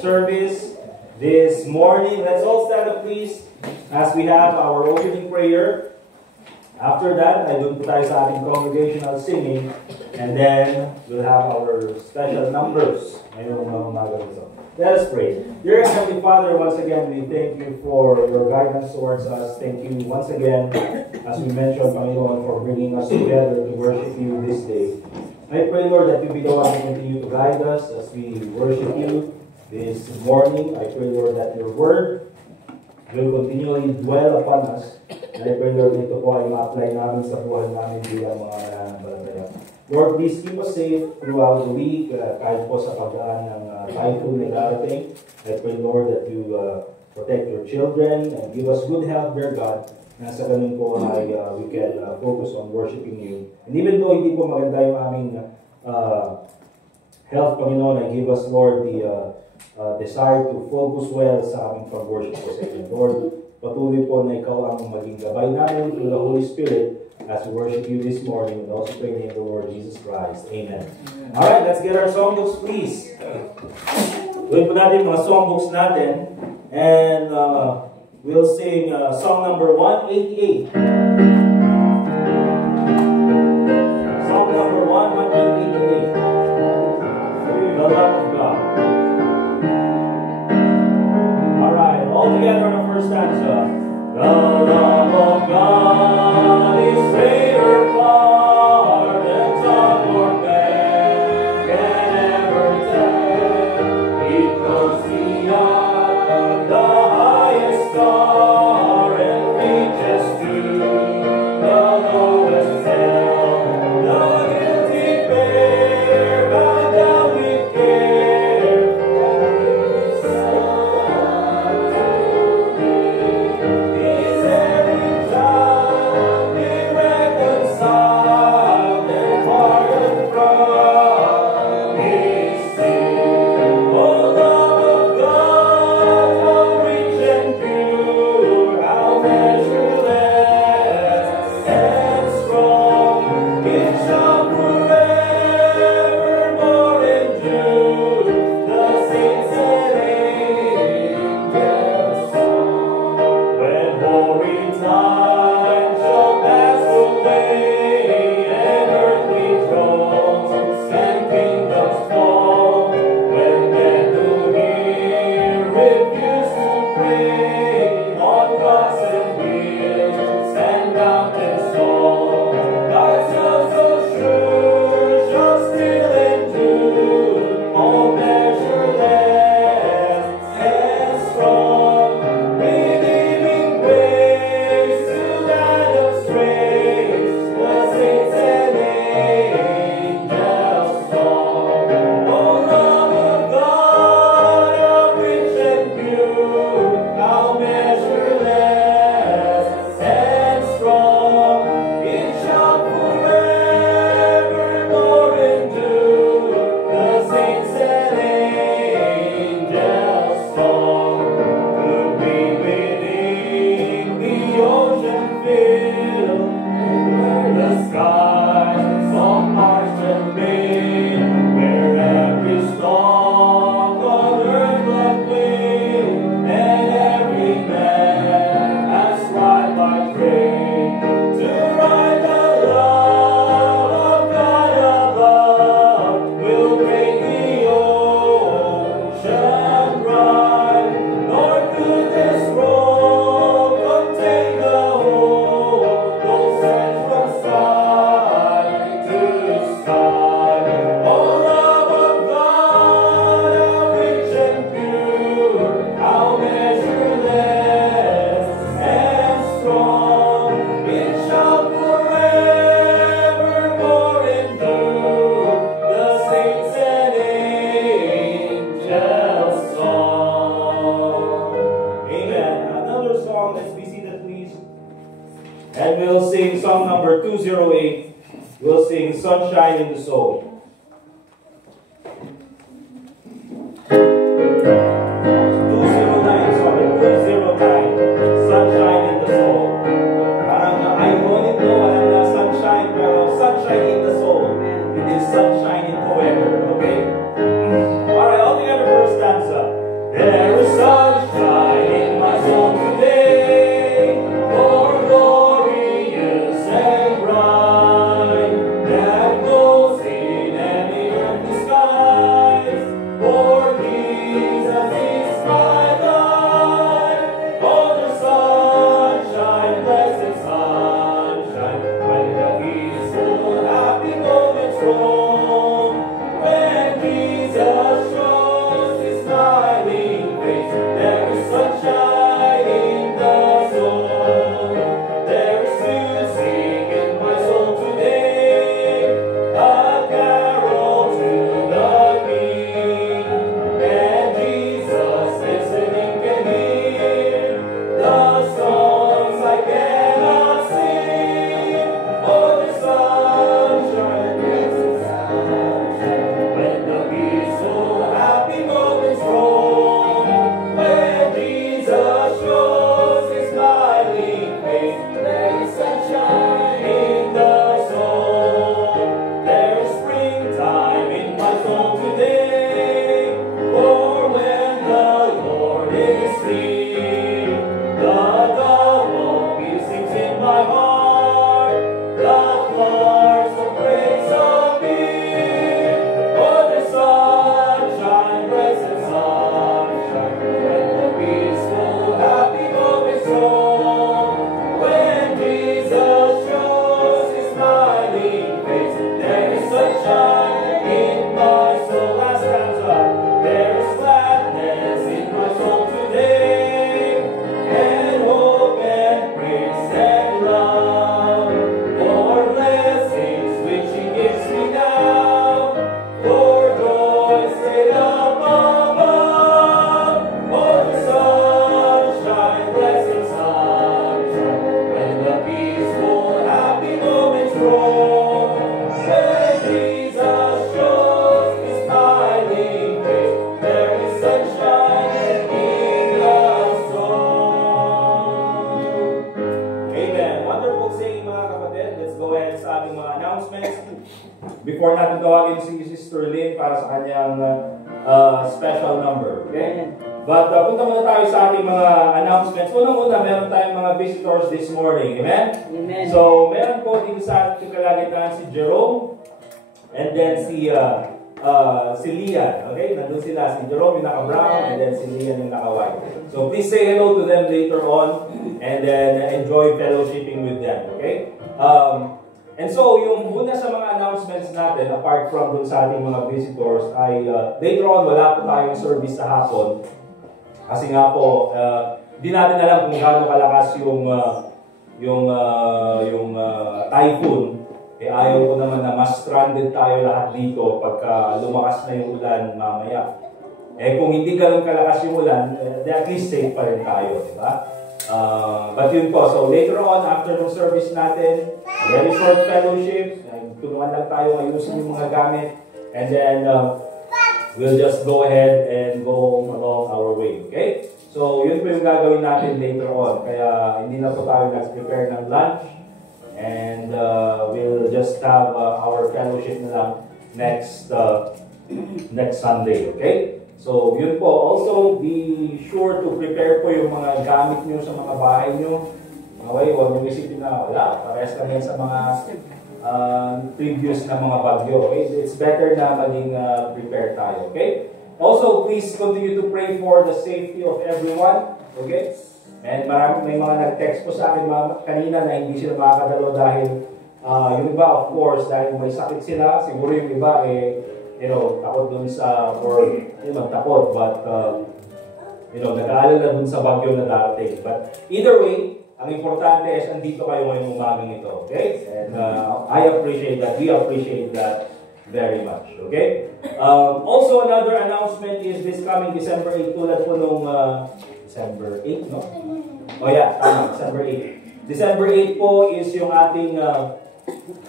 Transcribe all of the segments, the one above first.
Service this morning. Let's all stand up, please, as we have our opening prayer. After that, ay doon po tayo sa ating congregational singing, and then we'll have our special numbers ngayong umaga nito. Let us pray. Dear Heavenly Father, once again, we thank you for your guidance towards us. Thank you once again, as we mentioned, Panginoon, for bringing us together to worship you this day. I pray, Lord, that you be the one to continue to guide us as we worship you this morning. I pray, Lord, that your word will continually dwell upon us. And I pray, Lord, ito po ay ma-apply namin sa buhay namin bilang mga mananampalataya. Lord, please keep us safe throughout the week, kahit po sa pagdaan ng typhoon na darating. I pray, Lord, that you protect your children and give us good health, dear God. Na sa ganun po ay we can focus on worshiping you. And even though hindi po maganda yung aming health, Panginoon, I give us, Lord, the desire to focus well sa aming pag-worship po sa inyo. Lord, patuloy po na ikaw ang maging gabay namin through the Holy Spirit as we worship you this morning, and also pray in the name of the Lord Jesus Christ. Amen. All right, let's get our songbooks, please. Gawin po natin mga songbooks natin, and we'll sing song number 188. Song number 188. The love of God. All right, all together in the first stanza. The love of God is greater far than tongue or pen can ever tell. It goes beyond the highest star and reaches to the lowest hell. The guilty pair bow down with care. Is every child been reconciled and pardoned from his sin? Oh, love of God, how rich and pure, how measureless and strong, it shall forevermore endure. The saints and angels song. When hoary time shall pass away, and earthly thrones and kingdoms fall, when men who hear refuse to pray on rocks and hills and mountains fall, God's love so sure shall still endure, all measureless and strong, redeeming grace to guide us straight, the saints and angels song. Oh, love of God, how rich and pure, how measureless and strong, it shall forevermore endure, the saints and angels song. Could we within the ocean fill, the skies all parched made, where every stalk on earth doth wave, and every man has flight by train, to ride the love of God above, will bring the ocean bride, nor could this scroll contain the whole, though sent from side to side. Oh, love of God, how rich and pure, how measureless and strong, it shall forevermore endure, the saints and angels song. Amen. Another song, let's be seated, please. And we'll sing song number 208. We'll sing Sunshine in the Soul. 209, sorry, 209. Sunshine in the Soul. Parang iconic to, walang na sunshine, pero sunshine in the soul. It is sunshine in the weather, okay? Alright, all together first stanza. There is sunshine in my soul today, more glorious and bright, that goes in before natin tawagin si Sister Lynn para sa kanyang special number. Okay? But punta muna tayo sa ating mga announcements. Unang-una, meron tayong mga visitors this morning. Amen? Amen. So, meron po din sa ating kalagitnaan si Jerome and then si Lian. Okay? Nandun sila. Si Jerome yung naka-brown and then si Lian yung naka-white. So, please say hello to them later on and then enjoy fellowshipping with them. Okay? And so, yung una sa mga announcements natin, apart from dun sa ating mga visitors, ay later on, wala po tayong service sa hapon. Kasi nga po, di natin alam kung gaano kalakas yung typhoon. Eh, ayaw ko naman na mas stranded tayo lahat dito pagka lumakas na yung ulan mamaya. Eh, kung hindi ganun kalakas yung ulan, at least safe pa rin tayo, di ba? But yun po, so later on, after ng service natin, very short fellowship, tulungan lang tayo ayusin yung mga gamit, and then we'll just go ahead and go along our way, okay? So, yun po yung gagawin natin later on, kaya hindi na po tayo nag-prepare ng lunch, and we'll just have our fellowship na lang next Sunday, okay? So, yun po. Also, be sure to prepare po yung mga gamit nyo sa mga bahay nyo. Mga way, huwag nyo isipin na wala. Parehas kami sa mga previous na mga bagyo. Okay? It's better na maging prepared tayo. Okay? Also, please continue to pray for the safety of everyone. Okay? And may mga nag-text po sa akin kanina na hindi sila makakadalo dahil yung iba, of course, dahil may sakit sila. Siguro yung iba, takot dun sa, or, takot, but, nag-aalala dun sa bagyo na darating. But, either way, ang importante is, andito kayo ngayong umagang ito, okay? And, I appreciate that, we appreciate that very much, okay? Also, another announcement is this coming December 8, tulad po nung, December 8, no? Oh yeah, tama, December 8. December 8 po is yung ating,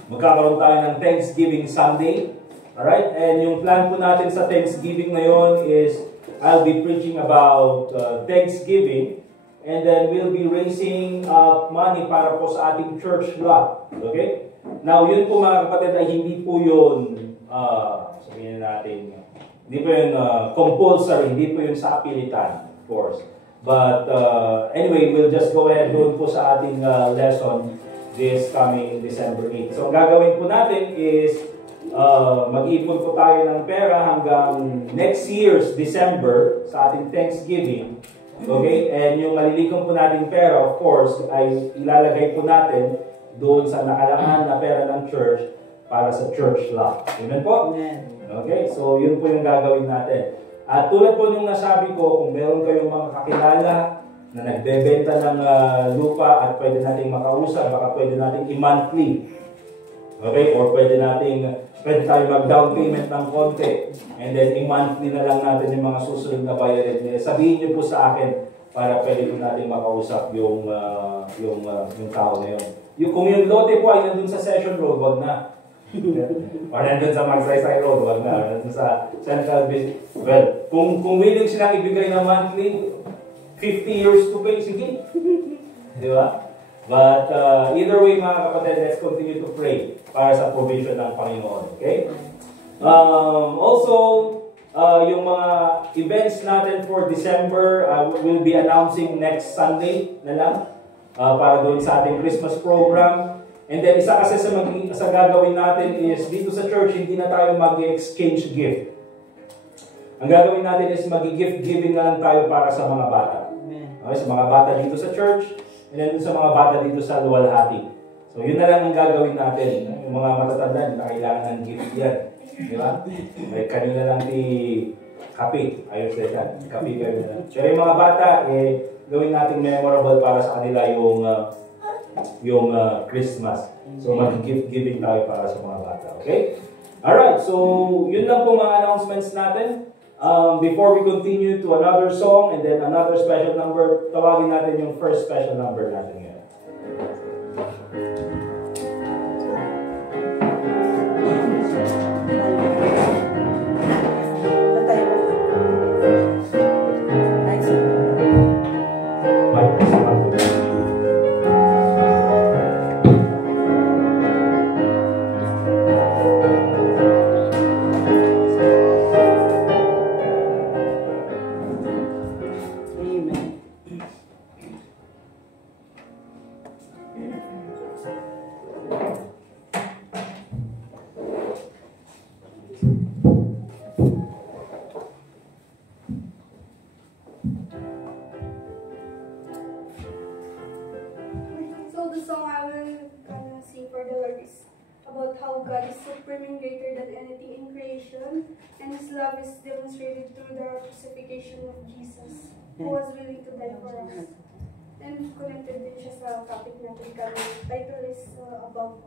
magkakaroon tayo ng Thanksgiving Sunday. Alright, and yung plan po natin sa Thanksgiving ngayon is I'll be preaching about Thanksgiving, and then we'll be raising money para po sa ating church lot. Okay? Now, yun po mga kapatid ay hindi po yun, sabihin natin, hindi po yun compulsory, hindi po yun sa apilitan, of course. But anyway, we'll just go ahead doon po sa ating lesson this coming December 8. So, ang gagawin po natin is mag-ipon po tayo ng pera hanggang next year's December sa ating Thanksgiving. Okay? And yung malilikong po natin pera, of course, ay ilalagay po natin doon sa nakalaan na pera ng church para sa church lot. Amen po? Okay? So, yun po yung gagawin natin. At tulad po nung nasabi ko, kung meron kayong mga kakilala na nagbebenta ng lupa at pwede nating makausap, baka pwede nating i-monthly. Okay? Or pwede tayo mag-down payment ng konti. And then, i-monthly na lang natin yung mga susunod na bayarin. Sabihin niyo po sa akin para pwede po natin makausap yung tao na yun. Kung yung lote po ay nandun sa Session Road, wag na. Or nandun sa Magsaysay Road, wag na. Nandun sa Central Business. Well, kung willing silang ibigay na monthly, 50 years to pay, sige. Di ba? But either way, mga kapatid, let's continue to pray para sa provision ng Panginoon. Okay? Also, yung mga events natin for December, we'll be announcing next Sunday na lang para doon sa ating Christmas program. And then, isa kasi sa gagawin natin is, dito sa church, hindi na tayo mag-exchange gift. Ang gagawin natin is mag-gift giving na lang tayo para sa mga bata. Okay? Sa mga bata dito sa church, and then sa mga bata dito sa Luwalhati. So, yun na lang ang gagawin natin. Yung mga matatanda, hindi na kailangan ng gift yan. Di ba? May kanina lang kape. Ayos na yan. Kape kayo na lang. Pero yung mga bata, gawin natin memorable para sa kanila yung Christmas. So, mag-gift giving tayo para sa mga bata. Okay? Alright, so yun lang po mga announcements natin. Before we continue to another song and then another special number, tawagin natin yung first special number natin ngayon. salvation, and His love is demonstrated through the crucifixion of Jesus, who was willing to die for us. And connected din siya sa topic natin kanina. Title is Above.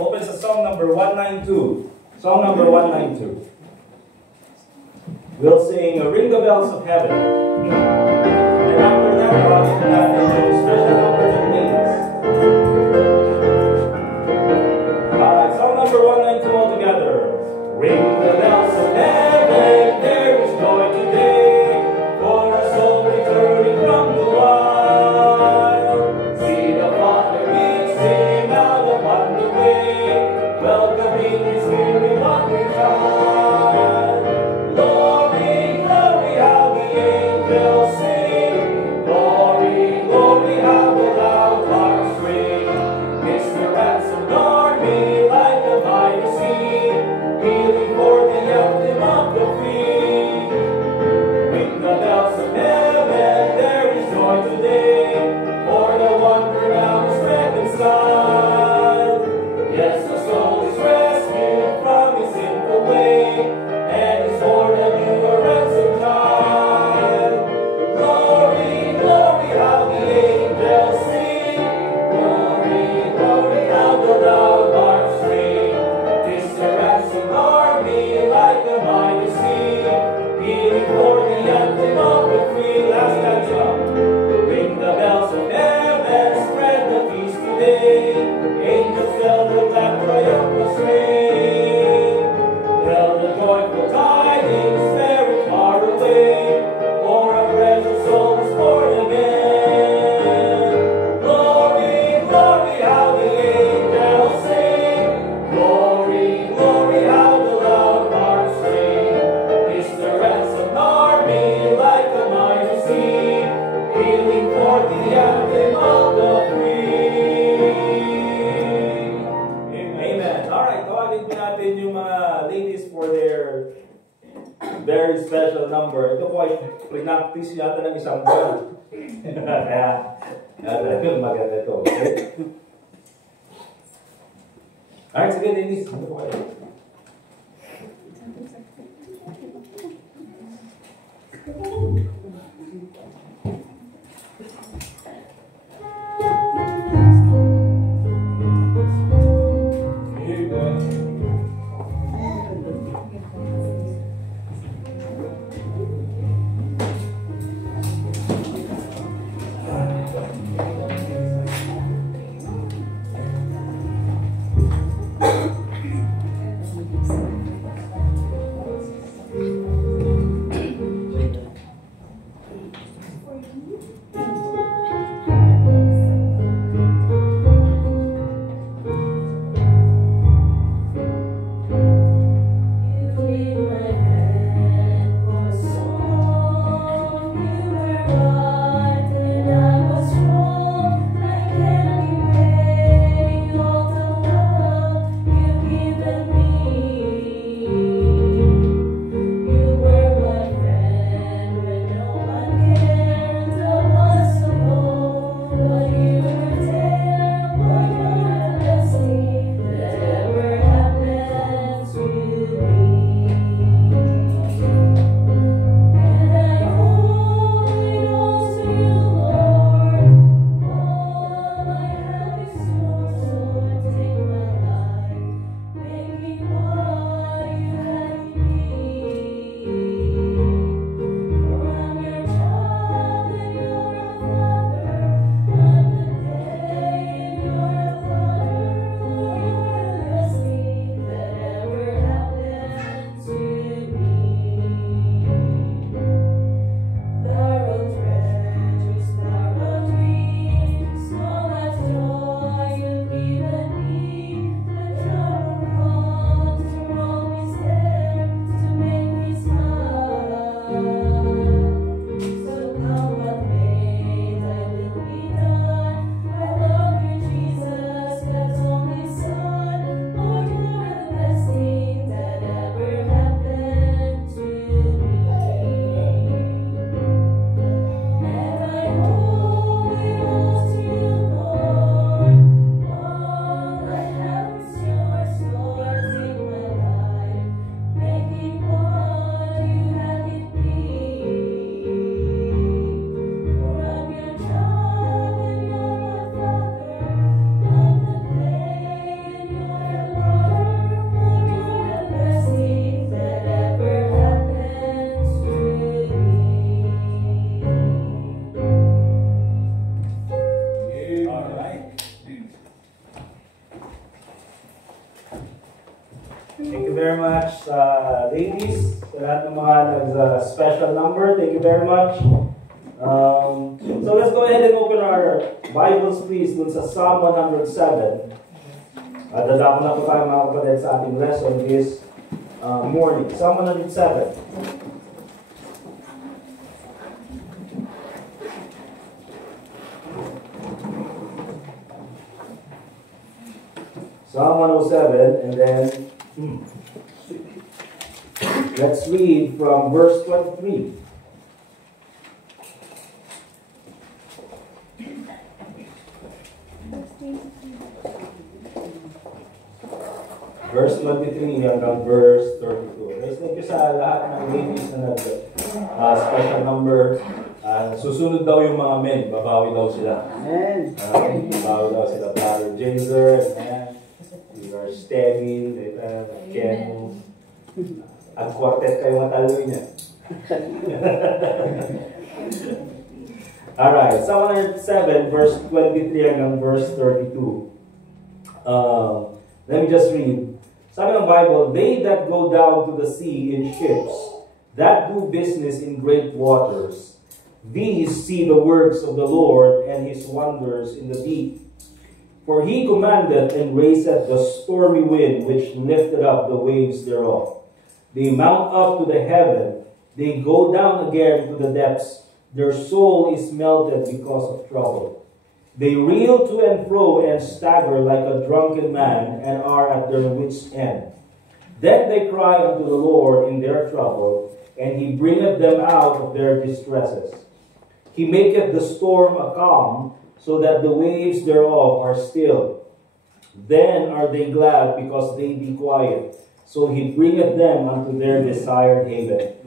Opens to song number 192. Song number 192. We'll sing Ring the Bells of Heaven. And after that, we'll get that into special numbers and names. Song number 192 all together. Ring the bells of heaven, there is joy today, for a soul returning from the wild. See the Father mixing out upon the way, welcoming His weary wandering child. Glory, glory, how the angels sing. Glory, glory, very special number. Ito po ay pre-practice yata ng isang buwan. Kaya, maganda ito. Okay? Alright, sige, Dennis. Ano po kayo? Ladies, sa lahat ng mga nag-special number, thank you very much. So let's go ahead and open our Bibles please dun sa Psalm 107. Dadako na po tayo mga kapatid sa ating lesson this morning. Psalm 107. Psalm 107, and then let's read from verse 23. Verse 23 hanggang verse 32. Guys, thank you sa lahat ng ladies na nag-special number. Susunod daw yung mga men, babawi daw sila. Amen. Babawi daw sila. Brother Jazer, you are steady, Ken. At quartet kayo mataloy niya. Alright, Psalm 107, verse 23 hanggang verse 32. Let me just read. Sabi ng Bible, they that go down to the sea in ships, that do business in great waters, these see the works of the Lord and his wonders in the deep. For he commanded and raised the stormy wind which lifted up the waves thereof. They mount up to the heaven, they go down again to the depths. Their soul is melted because of trouble. They reel to and fro and stagger like a drunken man and are at their wits' end. Then they cry unto the Lord in their trouble, and he bringeth them out of their distresses. He maketh the storm a calm, so that the waves thereof are still. Then are they glad, because they be quiet. So he bringeth them unto their desired haven.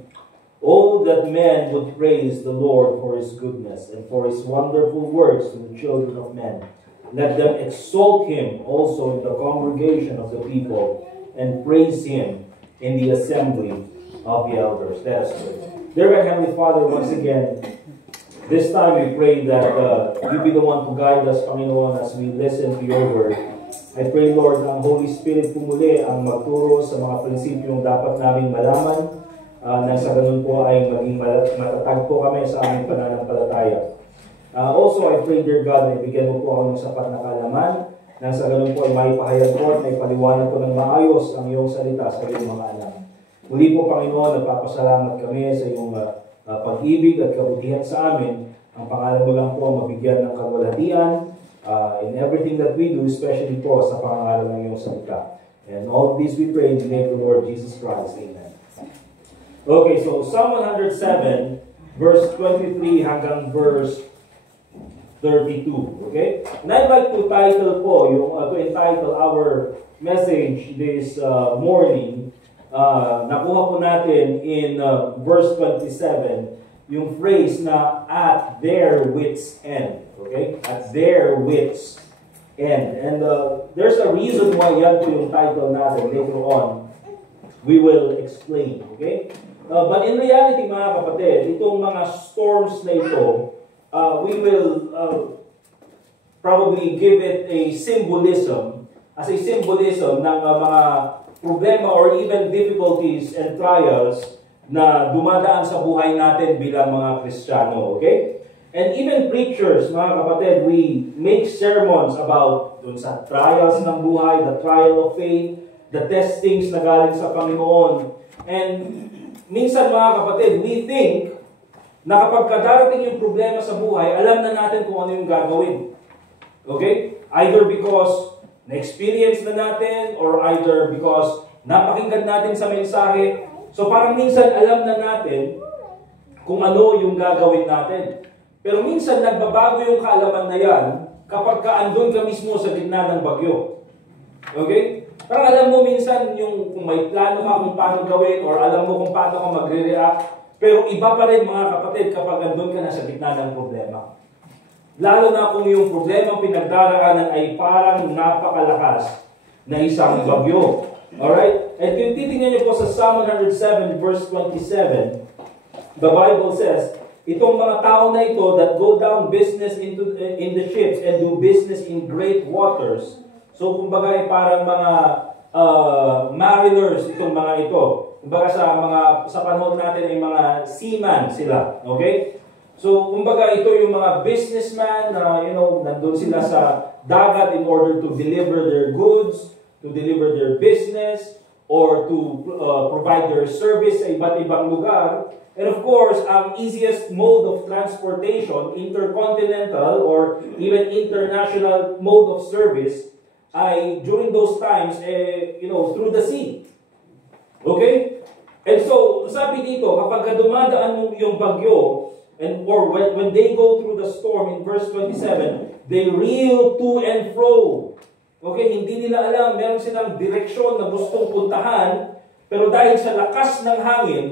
Oh, that men would praise the Lord for his goodness, and for his wonderful works to the children of men. Let them exalt him also in the congregation of the people, and praise him in the assembly of the elders. Let us pray. Dear God, Heavenly Father, once again, this time we pray that you be the one to guide us, Panginoon, as we listen to your word. I pray, Lord, ang Holy Spirit pumuli ang magturo sa mga prinsipyong dapat namin malaman, nang sa ganun po ay maging matatag po kami sa aming pananampalataya. Also, I pray, dear God, na ibigyan mo po ako ng sapat na kaalaman, nang sa ganun po ay maipahayag ko at maipaliwanag ko ng maayos ang iyong salita sa iyong mga anak. Muli po, Panginoon, nagpapasalamat kami sa iyong pag-ibig at kabutihan sa amin. Ang pangalan mo lang po mabigyan ng kagwalhatian in everything that we do, especially po sa pangalan ng iyong salita. And all of this we pray in the name of the Lord Jesus Christ. Amen. Okay, so Psalm 107, verse 23 hanggang verse 32. Okay? And I'd like to title po, to entitle our message this morning. Nakuha po natin in verse 27 yung phrase na at their wits end. Okay? At their wits end. And there's a reason why yan po yung title natin. Later on, we will explain. Okay? But in reality, mga kapatid, itong mga storms na ito, we will probably give it a symbolism, as a symbolism ng mga problema or even difficulties and trials na dumadaan sa buhay natin bilang mga Kristiyano, okay? And even preachers, mga kapatid, we make sermons about dun sa trials ng buhay, the trial of faith, the testings na galing sa Panginoon. And minsan, mga kapatid, we think na kapag darating yung problema sa buhay, alam na natin kung ano yung gagawin. Okay? Either because na-experience na natin or either because napakinggan natin sa mensahe. So parang minsan alam na natin kung ano yung gagawin natin. Pero minsan nagbabago yung kaalaman na yan kapag andun ka mismo sa gitna ng bagyo. Okay? Parang alam mo minsan yung kung may plano ka kung paano gawin or alam mo kung paano ka magre-react. Pero iba pa rin, mga kapatid, kapag andun ka na sa gitna ng problema. Lalo na kung yung problema pinagdaraanan ay parang napakalakas na isang bagyo. Alright? And kung titingnan niyo po sa Psalm 107 verse 27, the Bible says, itong mga tao na ito that go down business in the ships and do business in great waters. So kumbaga ay parang mga mariners itong mga ito. Kumbaga sa panahon natin ay mga seaman sila. Okay? So, kumbaga ito yung mga businessman na, nandun sila sa dagat in order to deliver their goods, to deliver their business, or to provide their service sa iba't ibang lugar. And of course, ang easiest mode of transportation, intercontinental or even international mode of service, ay during those times, through the sea. Okay? And so, sabi dito, kapag dumadaan yung bagyo, or when they go through the storm, in verse 27, they reel to and fro. Okay, hindi nila alam, meron silang direksyon na gustong puntahan, pero dahil sa lakas ng hangin,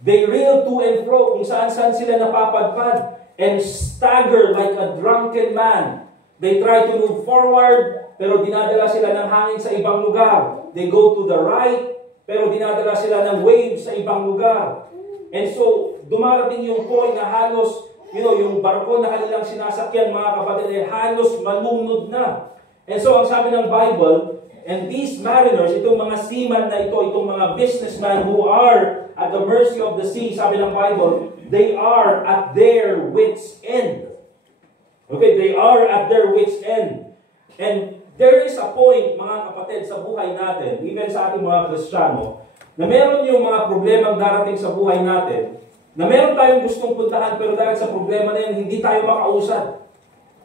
they reel to and fro, kung saan-saan sila napapadpad, and stagger like a drunken man. They try to move forward, pero dinadala sila ng hangin sa ibang lugar. They go to the right, pero dinadala sila ng waves sa ibang lugar. And so, dumarating yung point na halos, yung barko na kanilang sinasakyan, mga kapatid, ay halos malunod na. And so, ang sabi ng Bible, and these mariners, itong mga seaman na ito, itong mga businessmen who are at the mercy of the sea, sabi ng Bible, they are at their wits' end. Okay, they are at their wits' end. And there is a point, mga kapatid, sa buhay natin, even sa ating mga Kristiyano, na meron yung mga problemang darating sa buhay natin, na meron tayong gustong puntahan, pero dahil sa problema na yan, hindi tayo makausad.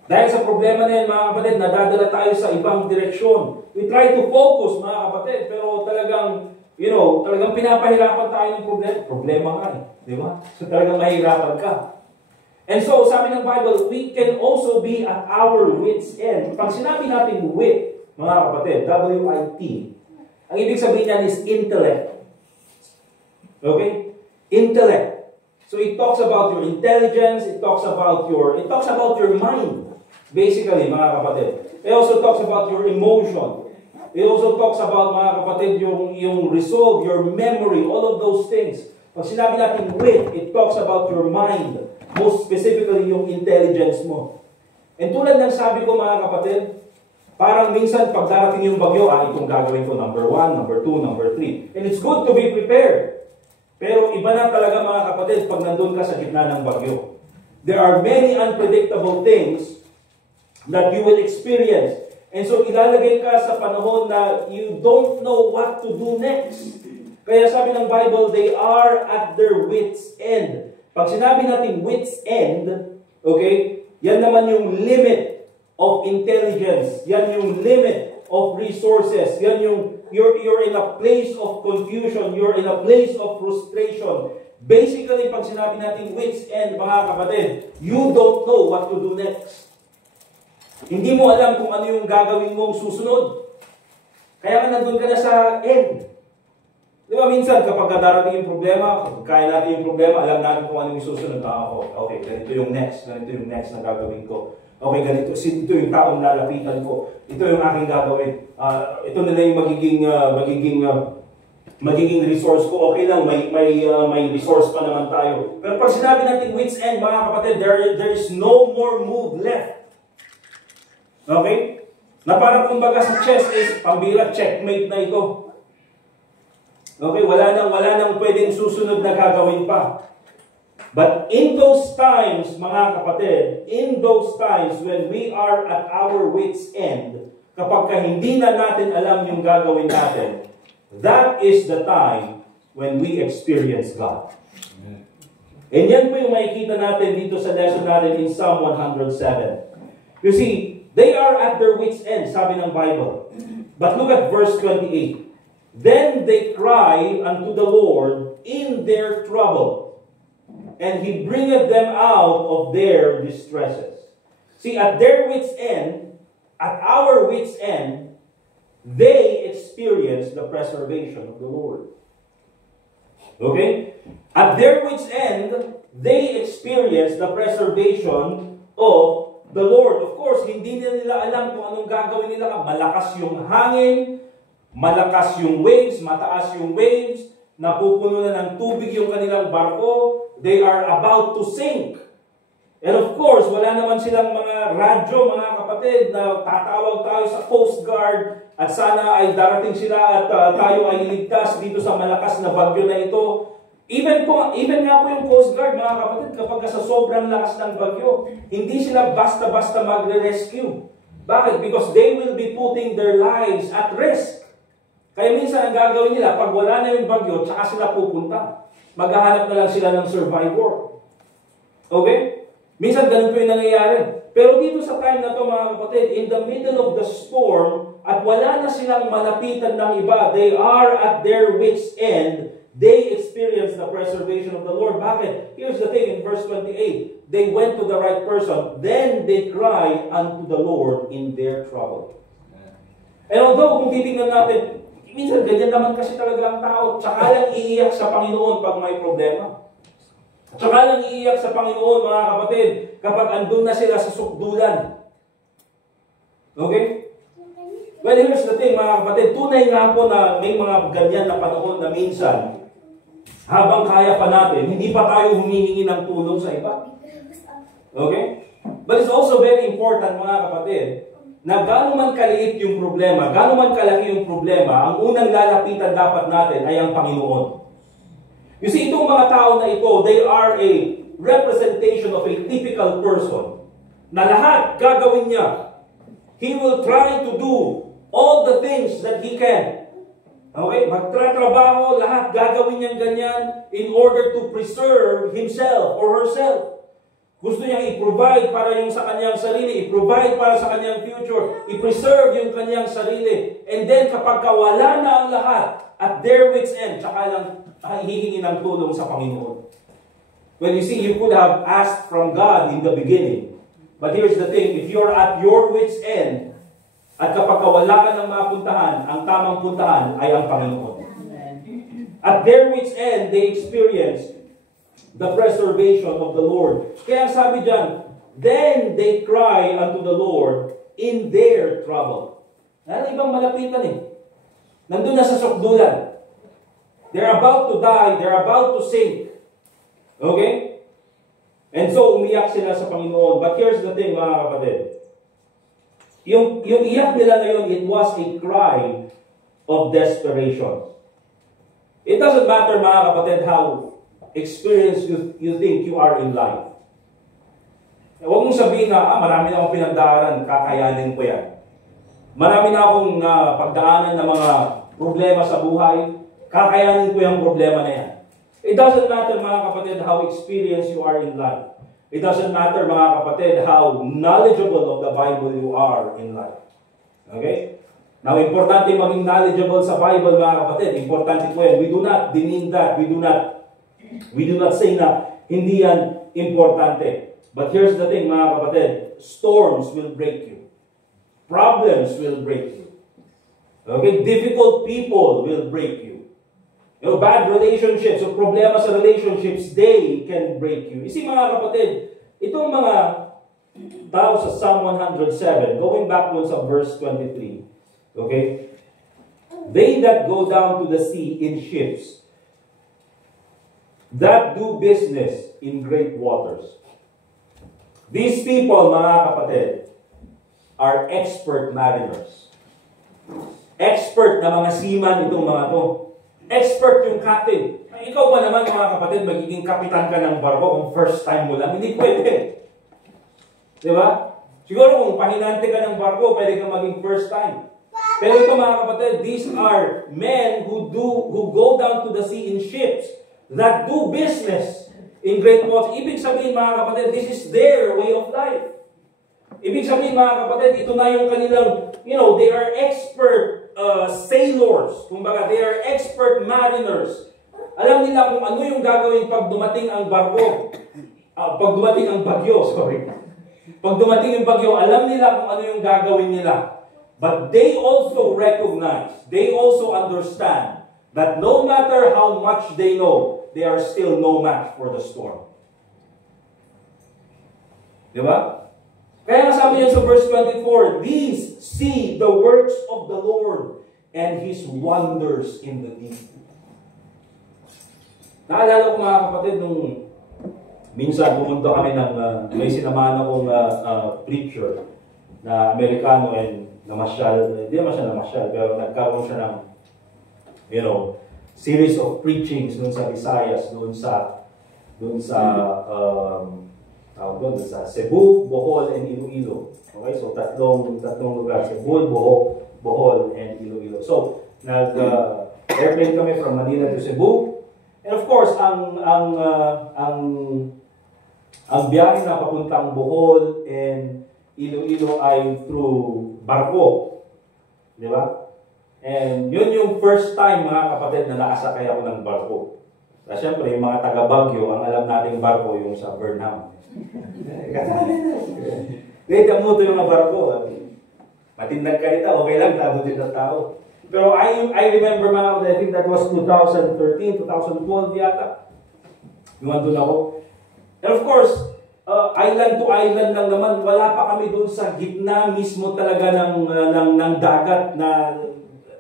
Dahil sa problema na yan, mga kapatid, nadadala tayo sa ibang direksyon. We try to focus, mga kapatid, pero talagang talagang pinapahirapan tayo ng problema nga eh. Di ba? So talagang mahirapan ka. And so, sabi ng Bible, we can also be at our wit's end. Pag sinabi natin wit, mga kapatid, W-I-T, ang ibig sabihin niyan is intellect. Okay? Intellect. So it talks about your intelligence, it talks about your mind. Basically, mga kapatid. It also talks about your emotion. It also talks about, mga kapatid, yung resolve, your memory, all of those things. Pag sinabi natin wit, it talks about your mind. Most specifically, yung intelligence mo. And tulad ng sabi ko, mga kapatid, parang minsan pag darating yung bagyo, itong gagawin ko, number 1, number 2, number 3. And it's good to be prepared. Pero iba na talaga, mga kapatid, pag nandun ka sa gitna ng bagyo. There are many unpredictable things that you will experience. And so ilalagay ka sa panahon na you don't know what to do next. Kaya sabi ng Bible, they are at their wit's end. Pag sinabi natin wit's end, okay, yan naman yung limit of intelligence. Yan yung limit of resources. Yan yung, you're in a place of confusion. You're in a place of frustration. Basically, pag sinabi natin wit's end, mga kapatid, you don't know what to do next. Hindi mo alam kung ano yung gagawin mong susunod. Kaya ka nandun ka na sa end. Di ba minsan kapag darating yung problema, kaya natin yung problema, alam natin kung ano yung susunod. Okay, ganito yung next na gagawin ko. Okay, ganito, ito yung taong lalapitan ko. Ito yung aking gagawin. Ito na lang yung magiging resource ko. Okay lang, may resource pa naman tayo. Pero pag sinabi natin wit's end, mga kapatid, there is no more move left. Okay? Na parang kumbaga sa chess is, pambira, checkmate na ito. Okay, wala nang pwedeng susunod na gagawin pa. But in those times, mga kapatid, in those times when we are at our wit's end, kapag hindi na natin alam yung gagawin natin, that is the time when we experience God. And yan po yung makikita natin dito sa lesson natin in Psalm 107. You see, they are at their wit's end, sabi ng Bible. But look at verse 28. Then they cry unto the Lord in their trouble, and He bringeth them out of their distresses. See, at their wit's end, at our wit's end, they experience the preservation of the Lord. Okay? At their wit's end, they experience the preservation of the Lord. Of course, hindi nila alam kung anong gagawin nila. Malakas yung hangin, malakas yung waves, mataas yung waves, napupuno na ng tubig yung kanilang barko, they are about to sink. And of course, wala naman silang mga radyo, mga kapatid, na tatawag tayo sa Coast Guard at sana ay darating sila at tayo ay iligtas dito sa malakas na bagyo na ito. Even nga po yung Coast Guard, mga kapatid, kapag sa sobrang lakas ng bagyo, hindi sila basta-basta magre-rescue. Bakit? Because they will be putting their lives at risk. Kaya minsan ang gagawin nila, pag wala na yung bagyo, tsaka sila pupunta. Maghahanap na lang sila ng survivor. Okay? Minsan ganun po yung nangyayari. Pero dito sa time na to, mga kapatid, in the middle of the storm, at wala na silang malapitan ng iba, they are at their wit's end, they experience the preservation of the Lord. Bakit? Here's the thing in verse 28. They went to the right person, then they cry unto the Lord in their trouble. And although kung titingnan natin, minsan ganyan naman kasi talaga ang tao, tsaka lang iiyak sa Panginoon pag may problema. Tsaka lang iiyak sa Panginoon, mga kapatid, kapag andun na sila sa sukdulan. Okay? Well, here's the thing, mga kapatid, tunay nga po na may mga ganyan na panahon na minsan, habang kaya pa natin, hindi pa tayo humihingi ng tulong sa iba. Okay? But it's also very important, mga kapatid, na gano'n man kaliit yung problema, gano'n man kalaki yung problema, ang unang lalapitan dapat natin ay ang Panginoon. You see, itong mga tao na ito, they are a representation of a typical person na lahat gagawin niya. He will try to do all the things that he can. Okay? Magtratrabaho, lahat gagawin niyang ganyan in order to preserve himself or herself. Gusto niyang i-provide para yung sa kanyang sarili, i-provide para sa kanyang future, i-preserve yung kanyang sarili. And then kapag wala na ang lahat, at their wit's end, tsaka lang hihingi ng tulong sa Panginoon. Well, you see, you could have asked from God in the beginning. But here's the thing, if you're at your wit's end, at kapag wala ka ng mapuntahan, ang tamang puntahan ay ang Panginoon. At their wit's end, they experienced the preservation of the Lord. Kaya sabi dyan, then they cry unto the Lord in their trouble. Ano ibang malapitan eh. Nandun na sa sukdulan. They're about to die, they're about to sink. Okay? And so, umiyak sila sa Panginoon. But here's the thing, mga kapatid. Yung iyak nila na yun, it was a cry of desperation. It doesn't matter, mga kapatid, how experienced you think you are in life. Huwag mong sabihin na, marami na akong pinagdaanan, kakayanin ko yan. Marami na akong pagdaanan ng mga problema sa buhay, kakayanin ko yung problema na yan. It doesn't matter, mga kapatid, how experienced you are in life. It doesn't matter, mga kapatid, how knowledgeable of the Bible you are in life. Okay? Now, importante maging knowledgeable sa Bible, mga kapatid. Importante po yan. We do not demean that. We do not say na hindi yan importante. But here's the thing, mga kapatid. Storms will break you. Problems will break you. Okay? Difficult people will break you. Bad relationships o problema sa relationships, they can break you. You see, mga kapatid, itong mga tao sa Psalm 107, going back to sa verse 23, okay? They that go down to the sea in ships, that do business in great waters. These people, mga kapatid, are expert mariners. Expert na mga seaman itong mga to. Expert yung captain. Ikaw ba naman, mga kapatid, magiging kapitan ka ng barko kung first time mo lang? Hindi pwede. Diba? Siguro kung pahinante ka ng barko, pwede ka maging first time. Pero ito, mga kapatid, these are men who go down to the sea in ships that do business in great waters. Ibig sabihin, mga kapatid, this is their way of life. Ibig sabihin, mga kapatid, ito na yung kanilang, they are expert sailors. Kumbaga, they are expert mariners. Alam nila kung ano yung gagawin pag dumating ang barko. Pag dumating ang bagyo, sorry. Pag dumating ang bagyo, alam nila kung ano yung gagawin nila. But they also recognize, they also understand that no matter how much they know, they are still no match for the storm. Diba? Kaya nga sabi niya sa verse 24, these see the works of the Lord and His wonders in the deep. Naalala ko, mga kapatid, nung minsan pumunta kami ng may sinamahan akong preacher na Amerikano and namasyal, hindi naman siya namasyal, pero nagkaroon siya ng, series of preachings doon sa Visayas, doon sa Cebu, Bohol, and Iloilo. Okay, so tatlong lugar, Cebu, Bohol, and Iloilo. So, airplane kami from Manila to Cebu. And of course, ang biyahe na papuntang Bohol and Iloilo ay through barko. Di ba? And yun yung first time, mga kapatid, na nakasakay ako ng barko. Kasi syempre, yung mga taga-Baguio, ang alam nating barko yung sa Burnham. Dito mo ito yung mga barko. Matindag ka ito, okay lang, tabutin ng tao. Pero I remember, mga kapatid, I think that was 2013, 2012 yata. Yung andun ako. And of course, island to island lang naman, wala pa kami doon sa gitna mismo talaga ng dagat na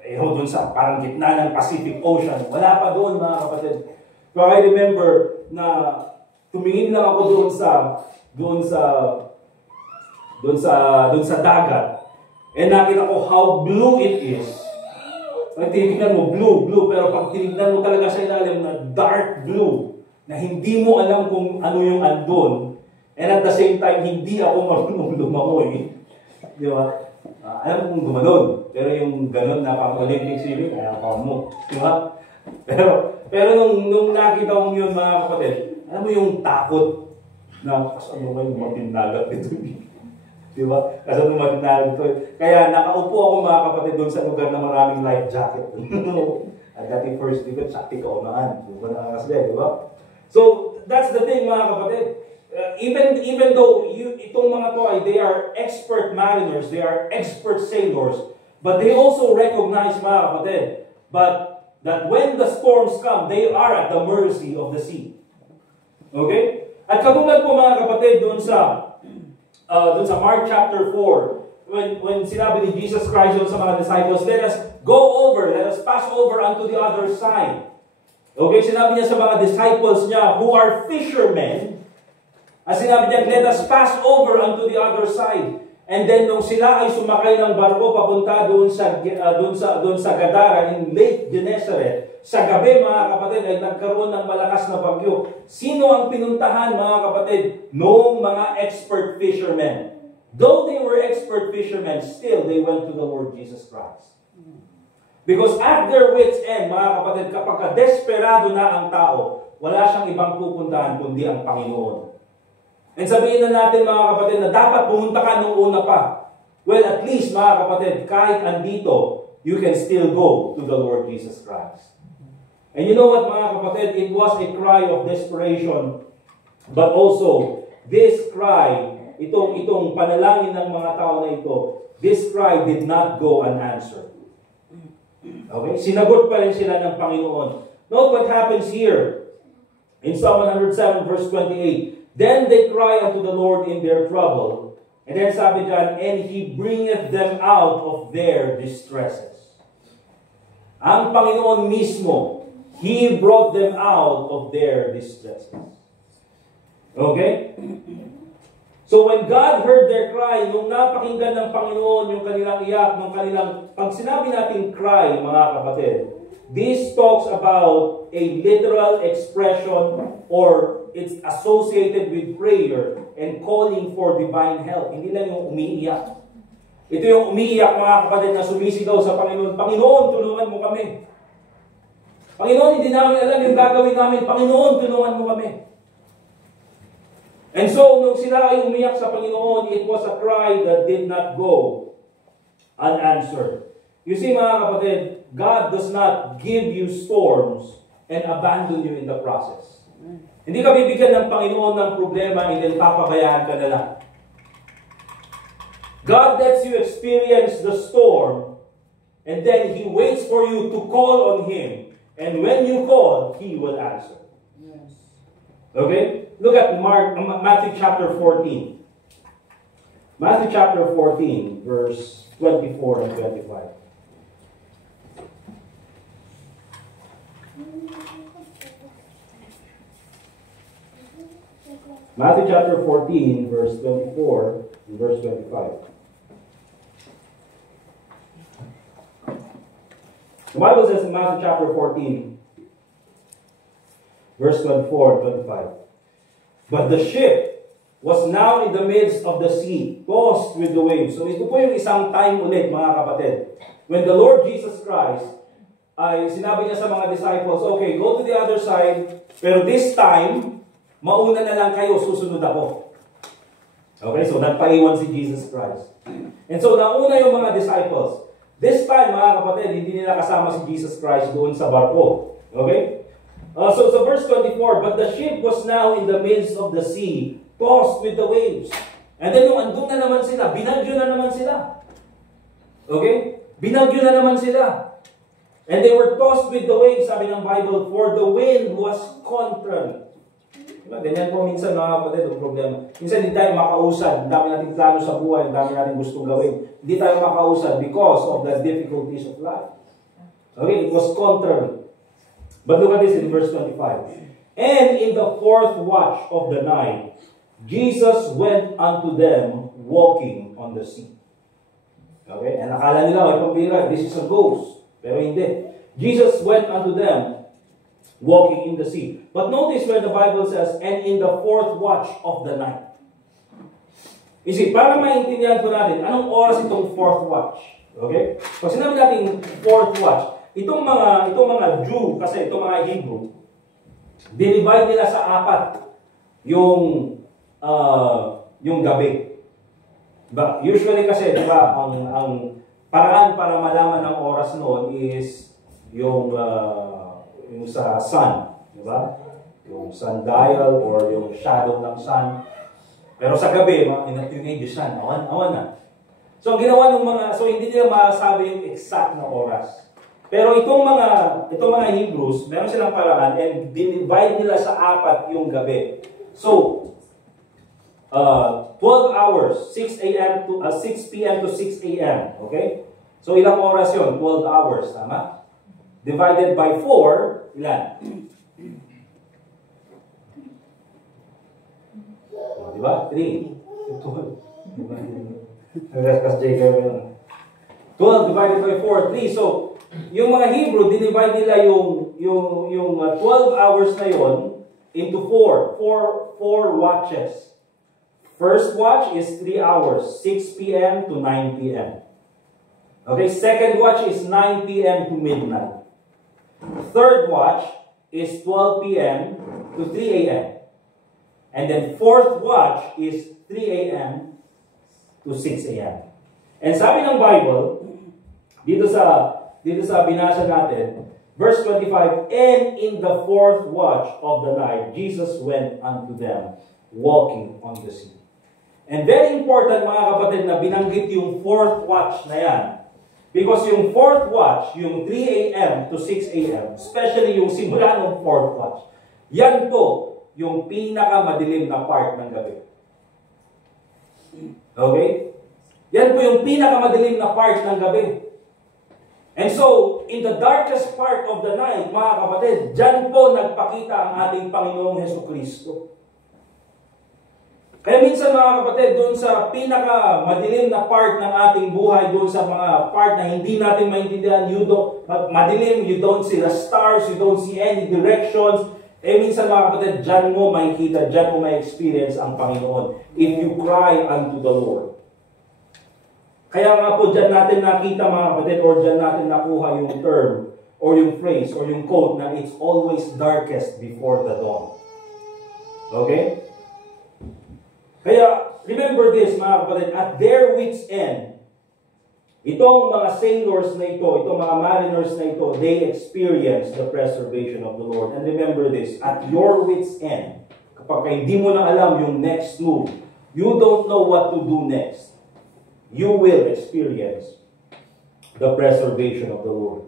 doon sa parang gitna ng Pacific Ocean. Wala pa doon, mga kapatid. So I remember na tumingin lang ako doon sa dagat. And nakita ko how blue it is. Tinignan mo, blue, pero pag tinignan mo talaga sa ilalim na dark blue, na hindi mo alam kung ano yung andun, and at the same time, hindi ako marunong lumangoy. Di ba? Alam kong gumanon, pero yung ganon na pang-Olympic swimming, kaya pa mo. Di ba? Pero nung nakita ko yun, mga kapatid, alam mo yung takot. Na, ano ba yung matinagat ito? Diba? Kasi ano matinagat ito? Kaya nakaupo ako mga kapatid doon sa lugar na maraming life jacket. At dati first diba, sakti ka unahan. Diba nakakasli, diba? So, that's the thing mga kapatid. Even though itong mga to ay they are expert mariners, they are expert sailors, but they also recognize mga kapatid, but that when the storms come, they are at the mercy of the sea. Okay? At katulad po mga kapatid doon sa Mark chapter 4, when sinabi ni Jesus Christ doon sa mga disciples, let us go over, let us pass over unto the other side. Okay? Sinabi niya sa mga disciples niya who are fishermen, at sinabi niya, let us pass over unto the other side. And then nung sila ay sumakay ng barko papunta doon sa Gadara in Lake Gennesaret, sa gabi mga kapatid ay nagkaroon ng malakas na bagyo. Sino ang pinuntahan mga kapatid? Noong mga expert fishermen. Though they were expert fishermen, still they went to the Lord Jesus Christ. Because at their wits' end mga kapatid, kapag desperado na ang tao, wala siyang ibang pupuntahan kundi ang Panginoon. And sabihin na natin mga kapatid na dapat pumunta ka nung una pa. Well, at least mga kapatid, kahit andito, you can still go to the Lord Jesus Christ. And you know what mga kapatid, it was a cry of desperation. But also, this cry, itong panalangin ng mga tao na ito, this cry did not go unanswered. Okay? Sinagot pa rin sila ng Panginoon. Note what happens here in Psalm 107 verse 28. Then they cry unto the Lord in their trouble. And then sabi dyan, and He bringeth them out of their distresses. Ang Panginoon mismo, He brought them out of their distresses. Okay? So when God heard their cry, nung napakinggan ng Panginoon yung kanilang iyak, pag sinabi natin cry, mga kapatid, this talks about a literal expression or it's associated with prayer and calling for divine help. Hindi lang yung umiiyak. Ito yung umiiyak mga kapatid na sumisigaw sa Panginoon, Panginoon, tulungan mo kami. Panginoon, hindi namin alam yung gagawin namin. Panginoon, tulungan mo kami. And so, nung sila ay umiyak sa Panginoon, it was a cry that did not go unanswered. You see mga kapatid, God does not give you storms and abandon you in the process. Hindi ka bibigyan ng Panginoon ng problema and then papabayaan ka na lang. God lets you experience the storm and then He waits for you to call on Him. And when you call, He will answer. Yes. Okay? Look at Matthew chapter 14. Matthew chapter 14, verse 24 and 25. Matthew chapter 14, verse 24 and verse 25. The Bible says in Matthew chapter 14, verse 24 and 25. But the ship was now in the midst of the sea, tossed with the waves. So ito po yung isang time ulit, mga kapatid. When the Lord Jesus Christ ay sinabi niya sa mga disciples, okay, go to the other side, pero this time, mauna na lang kayo, susunod ako. Okay, so nagpaiwan si Jesus Christ. And so nauna yung mga disciples. This time, mga kapatid, hindi nila kasama si Jesus Christ doon sa barko. Okay? So verse 24, but the ship was now in the midst of the sea, tossed with the waves. And then nung andun na naman sila, binagyo na naman sila. Okay? Binagyo na naman sila. And they were tossed with the waves, sabi ng Bible, for the wind was contrary. Diba? Ganyan po minsan mga kapatid ang problema. Minsan hindi tayo makausad. Ang dami nating plano sa buhay, ang dami nating gustong gawin. Hindi tayo makausad because of the difficulties of life. Okay, it was contrary. But look at this in verse 25. And in the fourth watch of the night, Jesus went unto them walking on the sea. Okay, and akala nila may pambira, this is a ghost. Pero hindi. Jesus went unto them walking in the sea. But notice where the Bible says, and in the fourth watch of the night. You see, para maintindihan po natin, anong oras itong fourth watch? Okay? Pag sinabi natin fourth watch, itong mga Jew, kasi itong mga Hebrew, dinivide nila sa apat yung yung gabi. Diba? Usually kasi, diba, ang paraan para malaman ang oras noon is yung sa sun. Diba? Yung sundial or yung shadow ng sun. Pero sa gabi, inatungay yung sun. Awan na. So, ang ginawa ng so hindi nila masabi yung exact na oras. Pero itong mga Hebrews, meron silang paraan and dinivide nila sa 4 yung gabi. So, 12 hours, 6 p.m. to 6 a.m. Okay? So, ilang oras yon? 12 hours, tama? Divided by 4, ilan? Diba? 3. 12 divided by 4, 3. So, yung mga Hebrew, dinivide nila yung 12 hours na yon into 4 watches. First watch is 3 hours, 6 p.m. to 9 p.m. Okay, second watch is 9 p.m. to midnight. Third watch is 12 p.m. to 3 a.m. And then fourth watch is 3 a.m. to 6 a.m. And sabi ng Bible, dito sa binasa natin, verse 25, and in the fourth watch of the night, Jesus went unto them, walking on the sea. And very important, mga kapatid, na binanggit yung fourth watch na yan. Because yung fourth watch, yung 3 a.m. to 6 a.m., especially yung simula ng fourth watch, yan po yung pinakamadilim na part ng gabi. Okay? Yan po yung pinakamadilim na part ng gabi. And so, in the darkest part of the night, mga kapatid, dyan po nagpakita ang ating Panginoong Hesukristo. Kaya minsan mga kapatid, doon sa pinakamadilim na part ng ating buhay, doon sa mga part na hindi natin maintindihan, madilim, you don't see the stars, you don't see any directions, minsan mga kapatid, dyan mo makikita, dyan mo ma-experience ang Panginoon. If you cry unto the Lord. Kaya nga po dyan natin nakita mga kapatid, or dyan natin nakuha yung term, or yung phrase, or yung quote na it's always darkest before the dawn. Okay? Kaya, remember this mga kapatid, at their wits' end, itong mga sailors na ito, itong mga mariners na ito, they experience the preservation of the Lord. And remember this, at your wits' end, kapag hindi mo na alam yung next move, you don't know what to do next, you will experience the preservation of the Lord.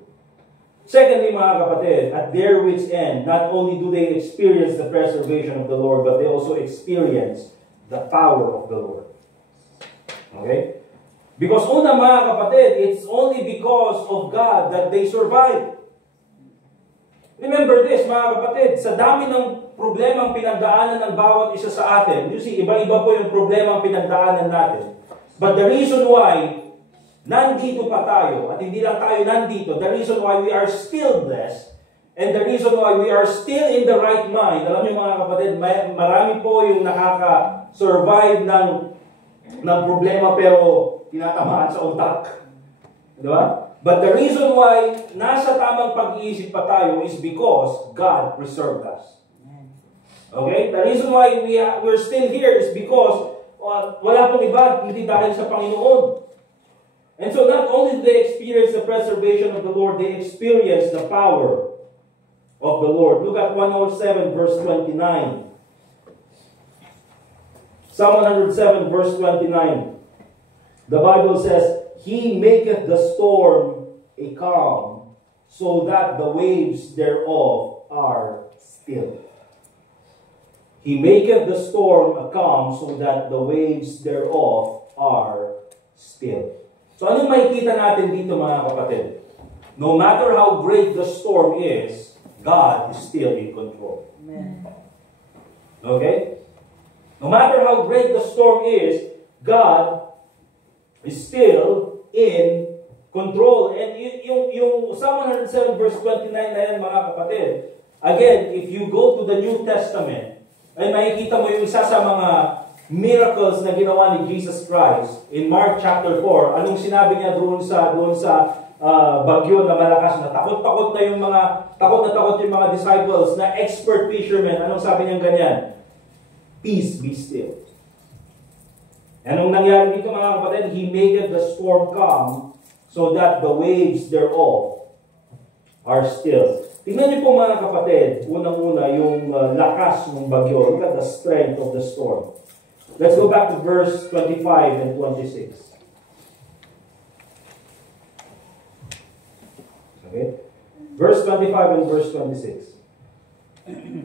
Secondly, mga kapatid, at their wits' end, not only do they experience the preservation of the Lord, but they also experience the power of the Lord. Okay? Because una mga kapatid, it's only because of God that they survive. Remember this mga kapatid, sa dami ng problemang pinagdaanan ng bawat isa sa atin, you see, iba-iba po yung problemang pinagdaanan natin. But the reason why nandito pa tayo, at hindi lang tayo nandito, the reason why we are still blessed, and the reason why we are still in the right mind, alam niyo mga kapatid, marami po yung nakaka-survive ng problema pero tinatamaan sa utak. Di ba? But the reason why nasa tamang pag-iisip pa tayo is because God preserved us. Okay? The reason why we're still here is because wala pong iba, hindi dahil sa Panginoon. And so not only do they experience the preservation of the Lord, they experience the power of the Lord. Look at 107 verse 29. Psalm 107 verse 29. The Bible says, He maketh the storm a calm, so that the waves thereof are still. He maketh the storm a calm, so that the waves thereof are still. So ano makikita natin dito mga kapatid? No matter how great the storm is, God is still in control. Amen. Okay? No matter how great the storm is, God is still in control. And yung Psalm 107 verse 29 na yan mga kapatid, again, if you go to the New Testament, ay makikita mo yung isa sa mga miracles na ginawa ni Jesus Christ in Mark chapter 4. Anong sinabi niya doon sa bagyo na malakas na takot na yung mga disciples na expert fishermen. Anong sabi niya ganyan? peace be still. Anong nangyari dito mga kapatid? He made the storm calm so that the waves thereof are still. Tingnan niyo po mga kapatid, unang-una yung lakas ng bagyo. Look at the strength of the storm. Let's go back to verse 25 and 26. Okay? Verse 25 and verse 26.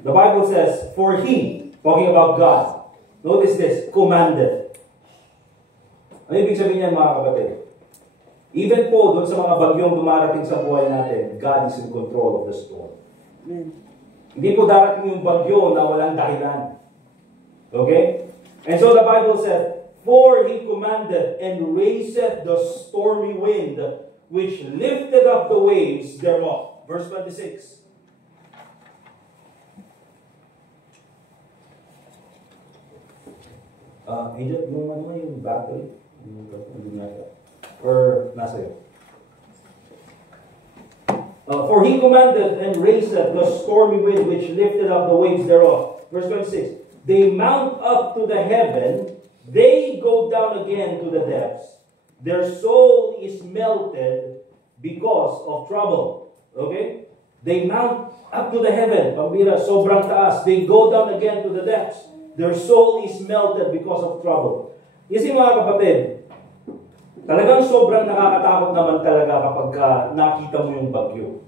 The Bible says, for he, talking about God, notice this, commanded. Ano ibig sabihin niyan mga kapatid? Even po, doon sa mga bagyong dumarating sa buhay natin, God is in control of the storm. Amen. Hindi po darating yung bagyo na walang dahilan. Okay? And so the Bible said, for he commanded and raiseth the stormy wind, which lifted up the waves thereof. Verse 26. Angel, yung battery? Or nasa yun? For he commanded and raised the stormy wind which lifted up the waves thereof. Verse 26. They mount up to the heaven, they go down again to the depths. Their soul is melted because of trouble. Okay? They mount up to the heaven. Pambira, sobrang taas. They go down again to the depths. Their soul is melted because of trouble. Kasi mga kapatid, talagang sobrang nakakatakot naman talaga kapag nakita mo yung bagyo.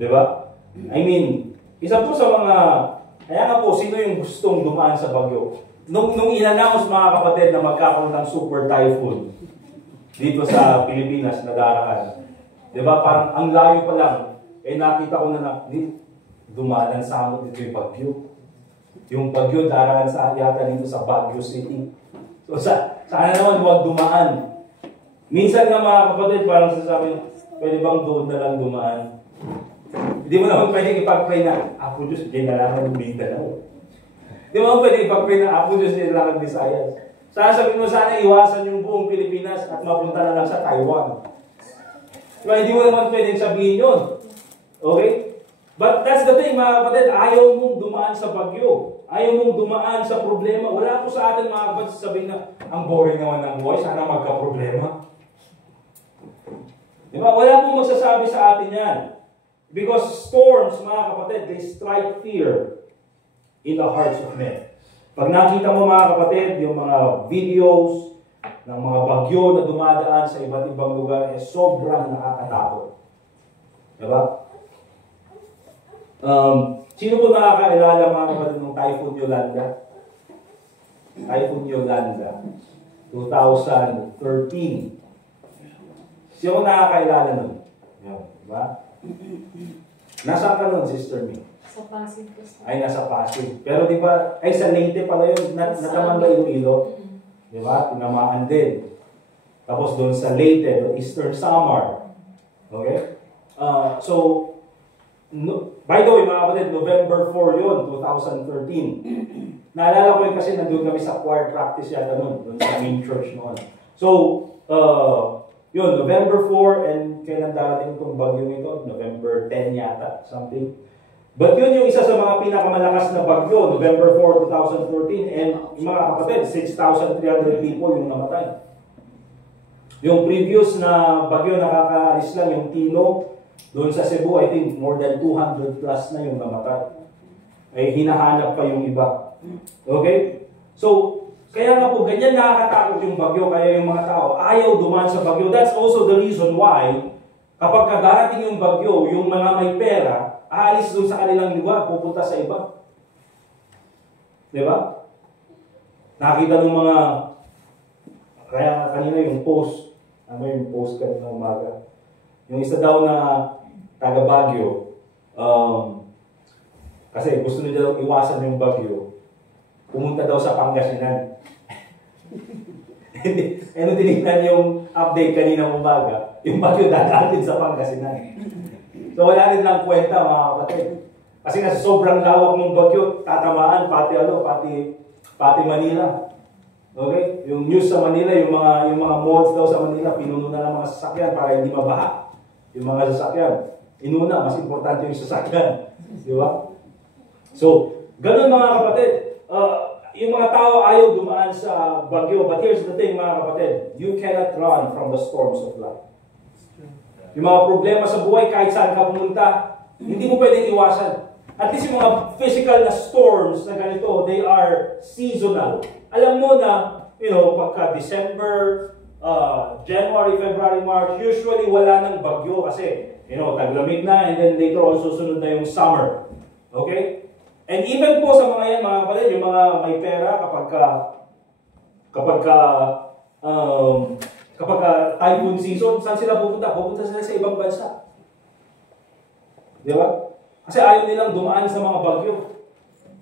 Diba? I mean, isa po sa mga, kaya nga po, sino yung gustong dumaan sa bagyo? Nung in-announce mga kapatid na magkakaroon ng super typhoon dito sa Pilipinas na darahan. Diba? Parang ang layo pa lang, nakita ko na dumaan sa amin dito yung bagyo. Yung bagyo darahan sa yata dito sa Baguio City. So sana naman huwag dumaan. Minsan nga mga kapatid, parang sasabi, pwede bang doon na lang dumaan? Hindi mo naman pwede ipag-pray na, Apo Diyos, hindi na lang ng Mindanao. Hindi mo naman pwede ipag-pray na, Apo Diyos, hindi na lang ng Visayas. Sasabihin mo sana iwasan yung buong Pilipinas at mapunta na lang sa Taiwan. Diba, hindi mo naman pwede sabihin yun. Okay? But that's the thing mga kapatid, ayaw mong dumaan sa bagyo. Ayaw mong dumaan sa problema. Wala po sa atin mga kapatid sabihin na, ang boring naman ng buhay, sana magka-problema. Diba? Wala pong magsasabi sa atin yan. Because storms, mga kapatid, they strike fear in the hearts of men. Pag nakita mo mga kapatid, yung mga videos ng mga bagyo na dumadaan sa iba't ibang lugar, sobrang nakakatakot. Diba? Sino po nakakailala mga kapatid ng Typhoon Yolanda? Typhoon Yolanda, 2013. Sino nakakailala nun? Diba? Nasaan ka nun, Sister May? Sa Pasig. Ay, nasa Pasig. Pero di ba, ay sa Leyte pala yun, nataman ba Iloilo? Di ba? Tinamaan din. Tapos doon sa Leyte, Eastern Samar. Okay? By the way, mga kapatid, November 4 yun, 2013. Naalala ko yun kasi nandun kami sa choir practice yata nun, doon sa main church noon. So, yun, November 4, and kailan darating itong bagyo nito? November 10 yata, something. But yun yung isa sa mga pinakamalakas na bagyo, November 4, 2014, and mga kapatid, 6,300 people yung namatay. Yung previous na bagyo nakakaalis lang, yung Tino, doon sa Cebu, I think more than 200 plus na yung namatay. Ay hinahanap pa yung iba. Okay? So, kaya nga po, ganyan nakakatakot yung bagyo, kaya yung mga tao ayaw dumaan sa bagyo. That's also the reason why, kapag darating yung bagyo, yung mga may pera, aalis doon sa kanilang lugar, pupunta sa iba. Diba? Nakita ng mga, kaya kanina yung post, ano yung post kanina umaga? Yung isa daw na taga Baguio, kasi gusto nila iwasan yung bagyo, pumunta daw sa Pangasinan. Ano tinignan yung update kanina umaga, yung bagyo dadating sa Pangasinan. So wala rin lang kwenta mga kapatid. Kasi nga sobrang lawak ng bagyo, tatamaan pati Manila. Okay? Yung news sa Manila, yung mga malls daw sa Manila, pinuno na ng mga sasakyan para hindi mabaha. Yung mga sasakyan, inuna, mas importante yung sasakyan. Di ba? So, ganun mga kapatid. yung mga tao ayaw dumaan sa bagyo. But here's the thing, mga kapatid. You cannot run from the storms of life. Yung mga problema sa buhay, kahit saan ka pumunta, hindi mo pwedeng iwasan. At least yung mga physical na storms na ganito, they are seasonal. Alam mo na, pagka December, January, February, March, usually wala nang bagyo kasi, taglamig na, and then later on susunod na yung summer. Okay? And even po sa mga yan, mga kapatid, yung mga may pera, kapag typhoon season, saan sila pupunta? Pupunta sila sa ibang bansa. Di ba? Kasi ayaw nilang dumaan sa mga bagyo.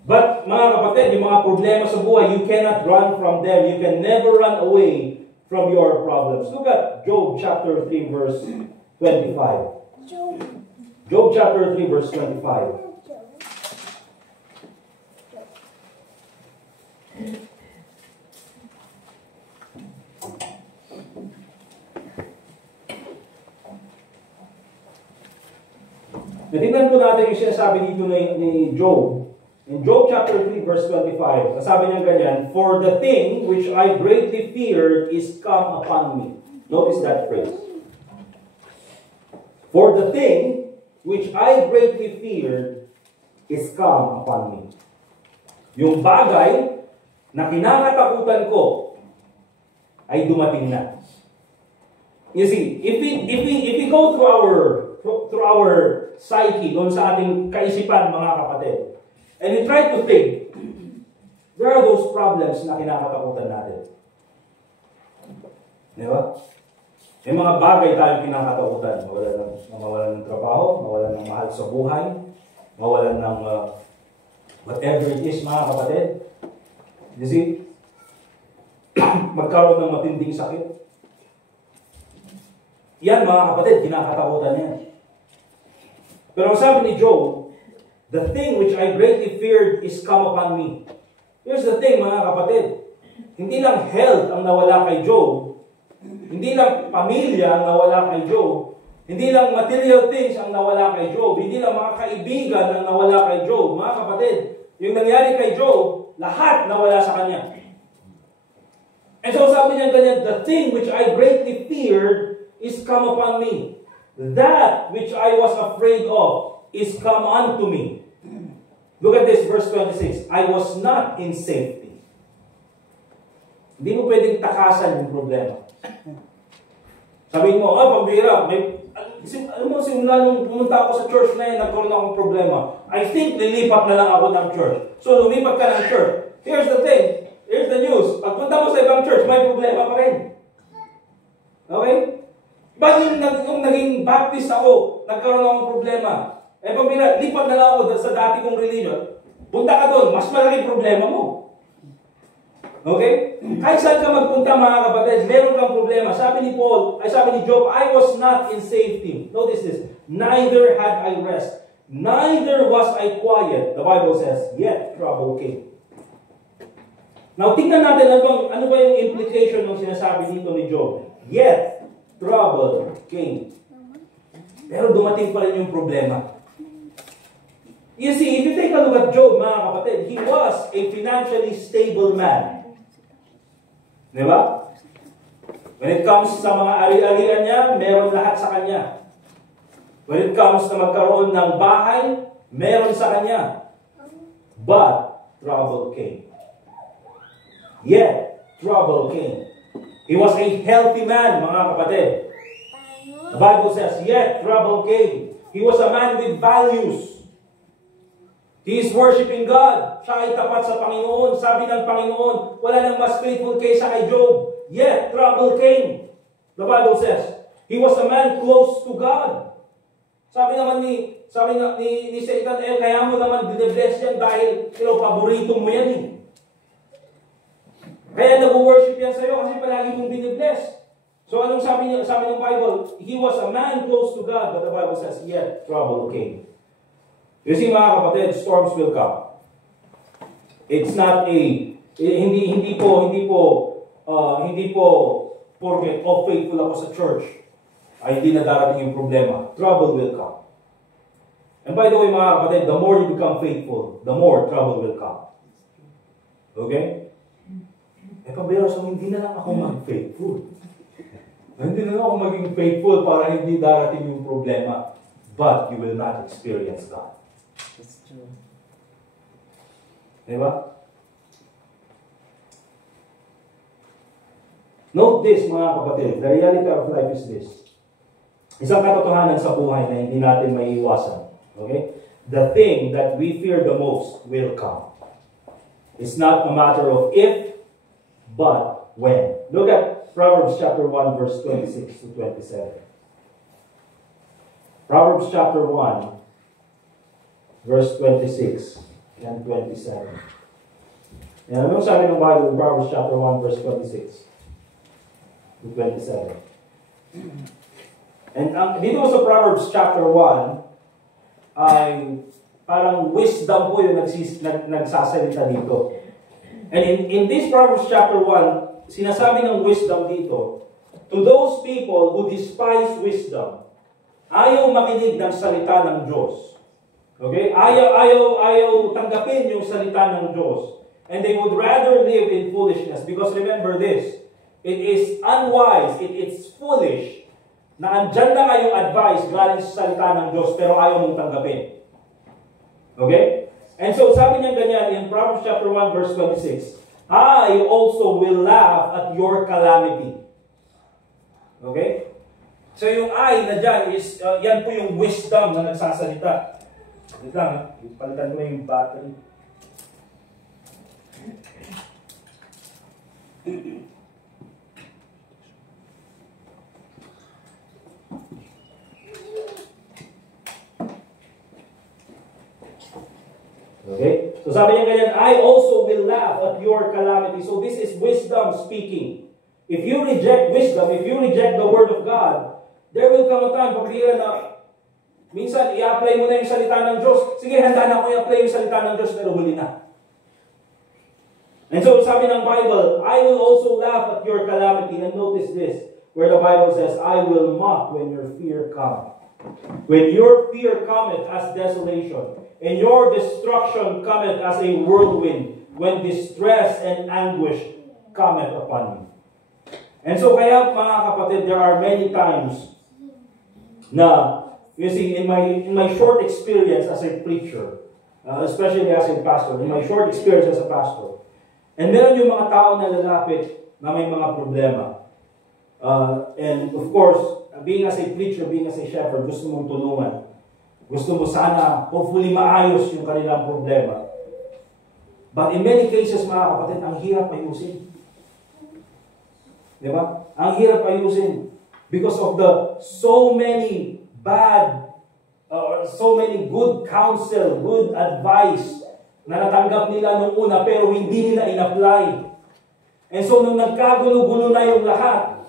But, mga kapatid, yung mga problema sa buhay, you cannot run from them. You can never run away from your problems. Look at Job chapter 3, verse 25. Job chapter 3, verse 25. Natingnan po natin yung sinasabi dito ni Job. In Job chapter 3 verse 25, sabi niya ganyan, "For the thing which I greatly feared is come upon me." Notice that phrase. "For the thing which I greatly feared is come upon me." Yung bagay na kinakatakutan ko ay dumating na. You see, if we go through our psyche, doon sa ating kaisipan, mga kapatid, and we try to think, there are those problems na kinakatakutan natin. Di ba? May mga bagay tayong kinakatakutan. Mawalan ng trabaho, mawalan ng mahal sa buhay, mawalan ng whatever it is, mga kapatid. You see? Magkaroon ng matinding sakit. Yan, mga kapatid, kinakatakutan yan. Pero ang sabi ni Job, "The thing which I greatly feared is come upon me." Here's the thing, mga kapatid. Hindi lang health ang nawala kay Job. Hindi lang pamilya ang nawala kay Job. Hindi lang material things ang nawala kay Job. Hindi lang mga kaibigan ang nawala kay Job. Mga kapatid, yung nangyari kay Job, lahat nawala sa kanya. And so sabi niya ganyan, "The thing which I greatly feared is come upon me. That which I was afraid of is come unto me." Look at this, verse 26. "I was not in safety." Hindi mo pwedeng takasan yung problema. Sabihin mo, pambira, alam mo, simula nung pumunta ako sa church na yan, nagkaroon akong problema. I think lilipat na lang ako ng church. So, lumipat ka ng church. Here's the thing. Here's the news. Pagpunta mo sa ibang church, may problema pa rin. Okay? Bakit yung naging Baptist ako, nagkaroon akong problema? Pambira, lipat na lang ako sa dati kong religion. Punta ka doon, mas malaking problema mo. Okay? Kahit saan ka magpunta, mga kapatid, meron kang problema. Sabi ni Job, "I was not in safety." Notice this. "Neither had I rest. Neither was I quiet." The Bible says, "Yet trouble came." Now, tingnan natin ano ba yung implication ng sinasabi dito ni Job. Yet trouble came. Pero dumating pa rin yung problema. You see, if you take a look at Job, mga kapatid, he was a financially stable man. Di ba? When it comes sa mga ari-arian niya, meron lahat sa kanya. When it comes na magkaroon ng bahay, meron sa kanya. But trouble came. Yet trouble came. He was a healthy man, mga kapatid. The Bible says, "Yet trouble came." He was a man with values. He is worshiping God. Siya ay tapat sa Panginoon. Sabi ng Panginoon, wala nang mas faithful kaysa kay Job. Yet trouble came. The Bible says, he was a man close to God. Sabi ni Satan, kaya mo naman binibless yan dahil paborito mo yan eh. Kaya nag-worship yan sa'yo kasi palagi mong binibless. So anong sabi ng Bible? He was a man close to God, but the Bible says, yet trouble came. You see, mga kapatid, storms will come. It's not hindi po porket faithful ako sa church ay hindi na darating yung problema. Trouble will come. And by the way, mga kapatid, the more you become faithful, the more trouble will come. Okay? Pabiro, so hindi na lang ako mag-faithful. Hindi na lang ako maging faithful para hindi darating yung problema. But you will not experience God. That's true. Diba? Note this, mga kapatid. The reality of life is this. Isang katotohanan sa buhay na hindi natin maiiwasan. Okay? The thing that we fear the most will come. It's not a matter of if, but when. Look at Proverbs chapter 1, verse 26 to 27. Proverbs chapter 1, verse 26 and 27. Yan, ano sabi ng Bible in Proverbs chapter 1, verse 26 to 27? And dito sa Proverbs chapter 1, ay parang wisdom po yung nagsasalita dito. And in this Proverbs chapter 1, sinasabi ng wisdom dito, to those people who despise wisdom, ayaw makinig ng salita ng Diyos. Okay? Ayaw tanggapin yung salita ng Diyos. And they would rather live in foolishness. Because remember this, it is unwise, it's foolish, na andyan na ngayong advice galing sa salita ng Diyos, pero ayaw mong tanggapin. Okay? And so sabi niya ganyan in Proverbs chapter 1 verse 26, I also will laugh at your calamity. Okay? So yung I na dyan is, yan po yung wisdom na nagsasalita. Wait lang, palitan mo yung battery. Okay? So sabi niya ganyan, I also will laugh at your calamity. So this is wisdom speaking. If you reject wisdom, if you reject the word of God, there will come a time, pagkira na, minsan, i-apply mo na yung salita ng Diyos. Sige, handa na ko i-apply yung salita ng Diyos, pero huli na. And so, sabi ng Bible, I will also laugh at your calamity. And notice this, where the Bible says, I will mock when your fear cometh. When your fear cometh as desolation, and your destruction cometh as a whirlwind, when distress and anguish cometh upon you. And so, kaya mga kapatid, there are many times na, you see, in my short experience as a preacher, especially as a pastor, in my short experience as a pastor, and meron yung mga tao na lalapit na may mga problema. And of course, being as a preacher, being as a shepherd, gusto mong tulungan. Gusto mo sana, hopefully, maayos yung kanilang problema. But in many cases, mga kapatid, ang hirap ayusin. Diba? Ang hirap ayusin. Because of the so many bad, so many good counsel, good advice na natanggap nila nung una pero hindi nila in-apply. And so nung nagkagulo-gulo na yung lahat,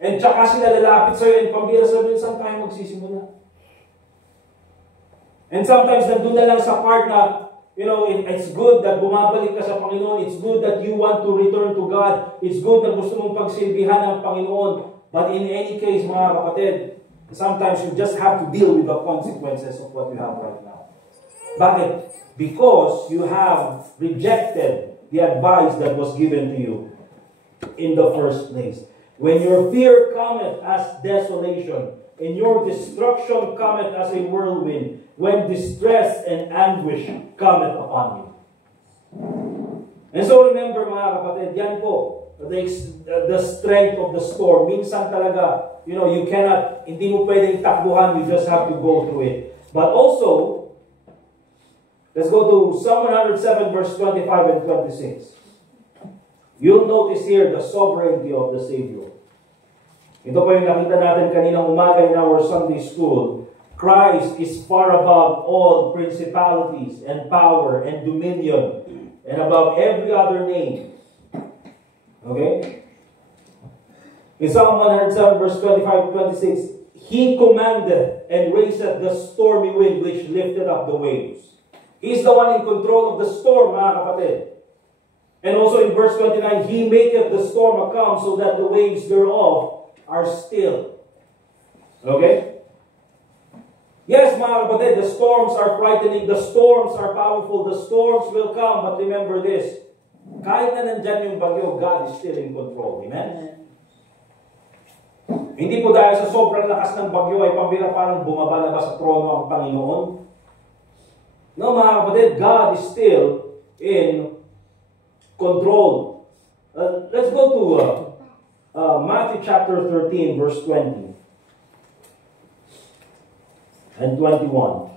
and tsaka sila lalapit sa'yo and pambira sabihin, saan tayo magsisimula? And sometimes nandun na lang sa part na, you know, it's good that bumabalik ka sa Panginoon. It's good that you want to return to God. It's good na gusto mong pagsilbihan ng Panginoon. But in any case, mga kapatid, sometimes you just have to deal with the consequences of what you have right now. Bakit? Because you have rejected the advice that was given to you in the first place. When your fear cometh as desolation, and your destruction cometh as a whirlwind, when distress and anguish cometh upon you. And so remember mga kapatid, yan po, the strength of the storm. Minsan talaga, you know, you cannot, hindi mo pwedeng takbuhan, you just have to go through it. But also, let's go to Psalm 107 verse 25 and 26. You'll notice here the sovereignty of the Savior. Ito po yung nakita natin kaninang umaga in our Sunday school. Christ is far above all principalities and power and dominion and above every other name. Okay? In Psalm 107 verse 25-26, He commanded and raiseth the stormy wind which lifted up the waves. He's the one in control of the storm, mga kapatid. And also in verse 29, He maketh the storm a calm so that the waves thereof are still. Okay? Yes, mga kapatid, the storms are frightening. The storms are powerful. The storms will come. But remember this, Kahit na nandyan yung bagyo, God is still in control. Amen? Hindi po dahil sa sobrang lakas ng bagyo ay pambira parang bumaba na ba sa trono ang Panginoon? No, mga kapatid, God is still in control. Let's go to Matthew chapter 13, verse 20 and 21.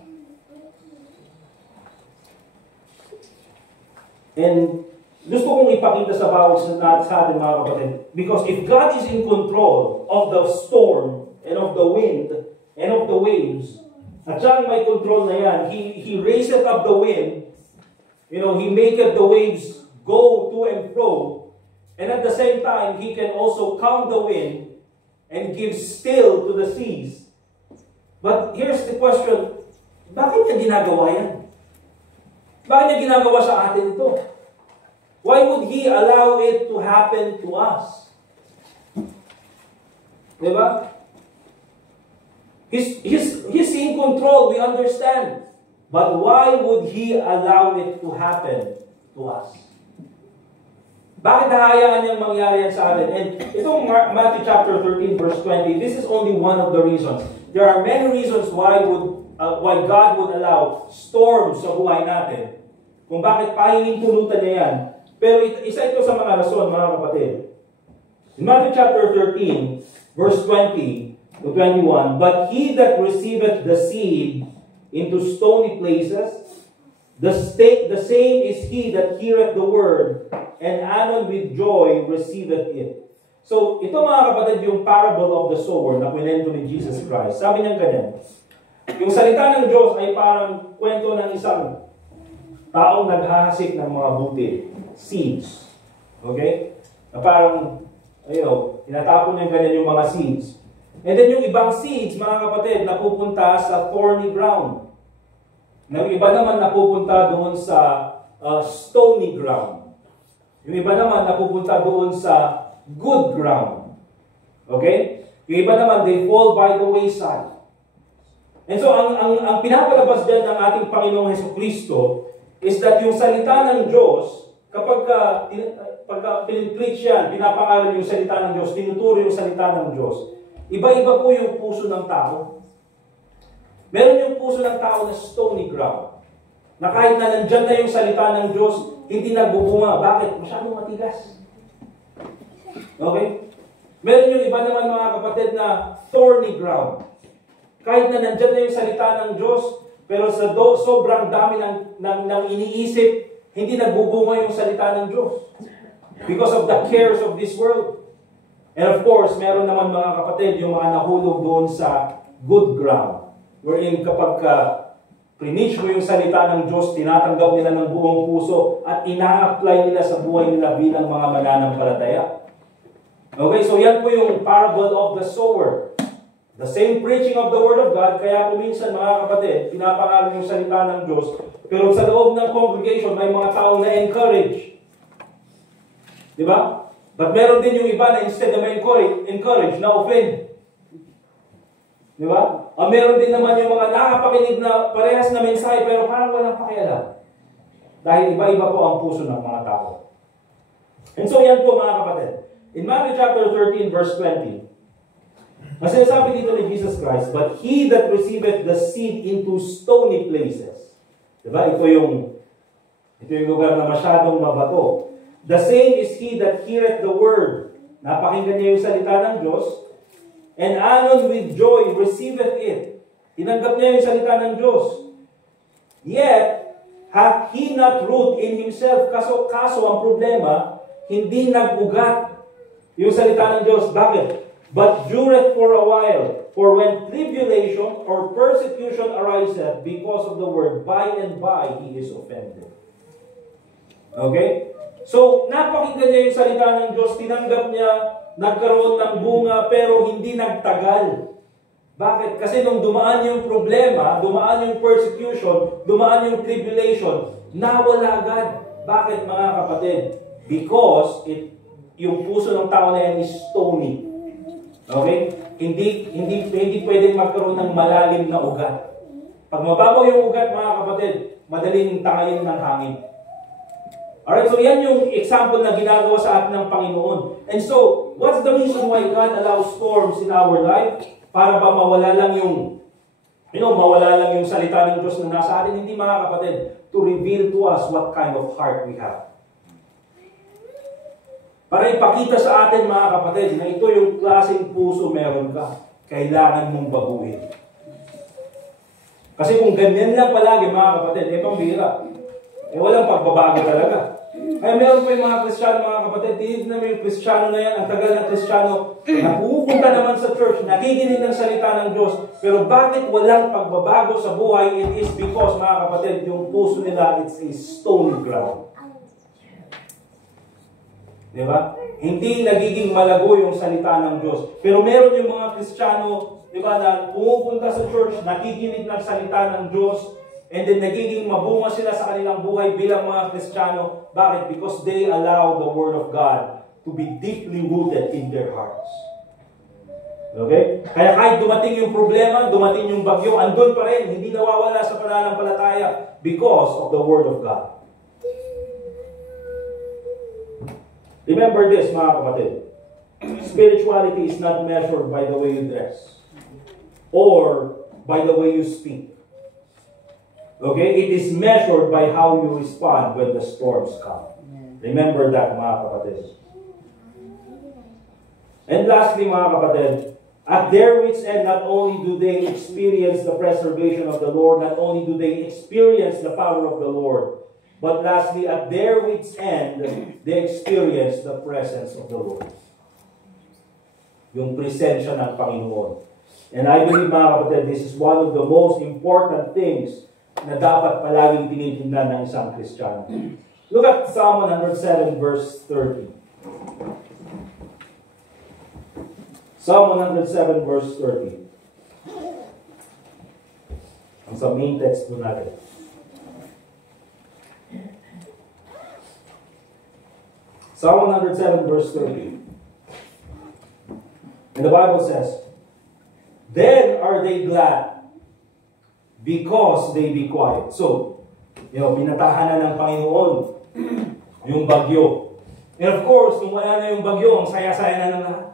And gusto kong ipakita sa bawat sa atin, mga kapatid, because if God is in control of the storm and of the wind and of the waves, at siya may control na yan, He raiseth up the wind, He maketh the waves go to and fro, and at the same time, He can also calm the wind and give still to the seas. But here's the question, bakit niya ginagawa yan? Bakit niya ginagawa sa atin ito? Why would He allow it to happen to us? Diba? He's in control, we understand. But why would He allow it to happen to us? Bakit nahayaan niyang mangyari yan sa atin? And itong Matthew chapter 13, verse 20, this is only one of the reasons. There are many reasons why God would allow storms sa buhay natin. Kung bakit pahihintulutan niya yan. Pero isa ito sa mga rason, mga kapatid. In Matthew chapter 13, verse 20 to 21, But he that receiveth the seed into stony places, the same is he that heareth the word, and anon with joy receiveth it. So, ito mga kapatid, yung parable of the sower na kwento ni Jesus Christ. Sabi niya ganyan, yung salita ng Diyos ay parang kwento ng isang taong naghahasik ng mga buti. Seeds. Okay? Na parang, tinatapon niya ganyan yung mga seeds. And then yung ibang seeds, mga kapatid, napupunta sa thorny ground. Yung iba naman napupunta doon sa stony ground. Yung iba naman napupunta doon sa good ground. Okay? Yung iba naman, they fall by the wayside. And so, ang pinapalabas dyan ng ating Panginoong Jesucristo is that yung salita ng Diyos, kapag pinipleach yan, pinapangalan yung salita ng Diyos, tinuturo yung salita ng Diyos, iba-iba po yung puso ng tao. Meron yung puso ng tao na stony ground, na kahit na nandyan na yung salita ng Diyos, hindi nagbubunga. Bakit? Masyadong matigas. Okay? Meron yung iba naman, mga kapatid, na thorny ground. Kahit na nandyan na yung salita ng Diyos, pero sa sobrang dami ng iniisip, hindi nagbubunga yung salita ng Diyos. Because of the cares of this world. And of course, meron naman, mga kapatid, yung mga nahulog doon sa good ground. Wherein kapag preach mo yung salita ng Diyos, tinatanggap nila ng buong puso at ina-apply nila sa buhay nila bilang mga mananampalataya. Okay, so yan po yung parable of the sower. The same preaching of the Word of God, kaya po minsan, mga kapatid, pinapangalan yung salita ng Diyos, pero sa loob ng congregation, may mga taong na-encourage. Di ba? But meron din yung iba na instead na ma-encourage, na-offend. Di ba? Meron din naman yung mga nakapakinig na parehas na mensahe, pero parang walang pakialam. Dahil iba-iba po ang puso ng mga tao. And so yan po, mga kapatid. In Matthew chapter 13, verse 20, mas sinasabi dito ni Jesus Christ, But he that receiveth the seed into stony places. Diba? Ito yung lugar na masyadong mabato. The same is he that heareth the word. Napakinggan niya yung salita ng Diyos. And anon with joy receiveth it. Tinanggap niya yung salita ng Diyos. Yet, hath he not root in himself. Kaso ang problema, hindi nag-ugat yung salita ng Diyos. Bakit? But dureth for a while. For when tribulation or persecution ariseth because of the word, by and by he is offended. Okay? So, napakinggan niya yung salita ng Diyos, tinanggap niya, nagkaroon ng bunga, pero hindi nagtagal. Bakit? Kasi nung dumaan yung problema, dumaan yung persecution, dumaan yung tribulation, nawala agad. Bakit, mga kapatid? Because yung puso ng tao na yan is stony. Okay? Hindi pwedeng magkaroon ng malalim na ugat. Pag mababaw yung ugat, mga kapatid, madaling tangayin ng hangin. Alright, so yan yung example na ginagawa sa atin ng Panginoon. And so, what's the reason why God allows storms in our life? Para ba mawala lang yung, mawala lang yung salita ng Diyos na nasa atin? Hindi, mga kapatid, to reveal to us what kind of heart we have. Para ipakita sa atin, mga kapatid, na ito yung klaseng puso meron ka. Kailangan mong baguhin. Kasi kung ganyan lang palagi, mga kapatid, pambira. Walang pagbabago talaga. Kaya meron pa yung mga Kristiyano, mga kapatid, tinignan naman yung Kristiyano na yan, ang tagal na Kristiyano, napupunta naman sa church, nakikinig ng salita ng Diyos, pero bakit walang pagbabago sa buhay? It is because, mga kapatid, yung puso nila, it's a stone ground. Diba? Hindi nagiging malago yung salita ng Diyos. Pero meron yung mga Kristiyano, diba, na pumupunta sa church, nakikinig ng salita ng Diyos, and then nagiging mabunga sila sa kanilang buhay bilang mga Kristiyano. Bakit? Because they allow the Word of God to be deeply rooted in their hearts. Okay? Kaya kahit dumating yung problema, dumating yung bagyo, andun pa rin, hindi nawawala sa pananampalataya because of the Word of God. Remember this, mga kapatid. Spirituality is not measured by the way you dress or by the way you speak. Okay? It is measured by how you respond when the storms come. Remember that, mga kapatid. And lastly, mga kapatid, at their wits' end, not only do they experience the preservation of the Lord, not only do they experience the power of the Lord, but lastly, at their wits' end, they experience the presence of the Lord. Yung presensya ng Panginoon. And I believe, mga kapatid, this is one of the most important things na dapat palaging tinitingnan ng isang Kristiyano. Look at Psalm 107 verse 30. Psalm 107 verse 30. Ang sa main text po natin. Psalm 107 verse 30. And the Bible says, "Then are they glad, because they be quiet." So, pinatahan na ng Panginoon yung bagyo. And of course, kung wala na yung bagyo, ang saya-saya na ng lahat.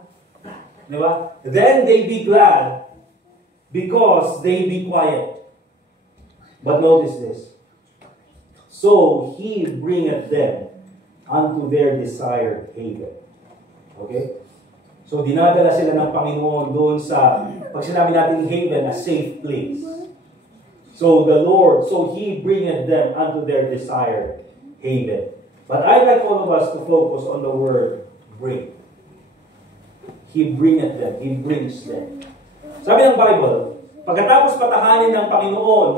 Diba? Then they be glad, because they be quiet. But notice this. So he bringeth them unto their desired haven. Okay? So dinadala sila ng Panginoon doon sa, pag sinabi natin haven, a safe place. So the Lord, so He bringeth them unto their desired haven. But I'd like all of us to focus on the word bring. He bringeth them. He brings them. Sabi ng Bible, pagkatapos patahanin ng Panginoon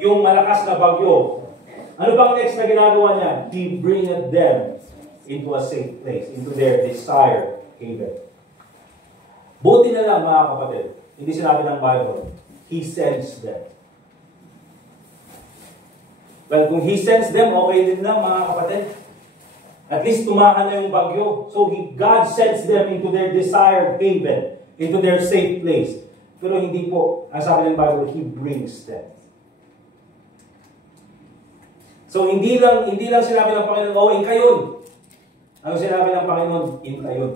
yung malakas na bagyo, ano bang next na ginagawa niya? He bringeth them into a safe place, into their desired haven. Buti na lang, mga kapatid, hindi sinabi ng Bible, He sends them. Well, kung He sends them, okay din lang, mga kapatid. At least tumahan na yung bagyo. So God sends them into their desired haven, into their safe place. Pero hindi po, ang sabi ng Bible, He brings them. So hindi lang sinabi ng Panginoon, oh, inkayon. Ano sinabi ng Panginoon? Inkayon.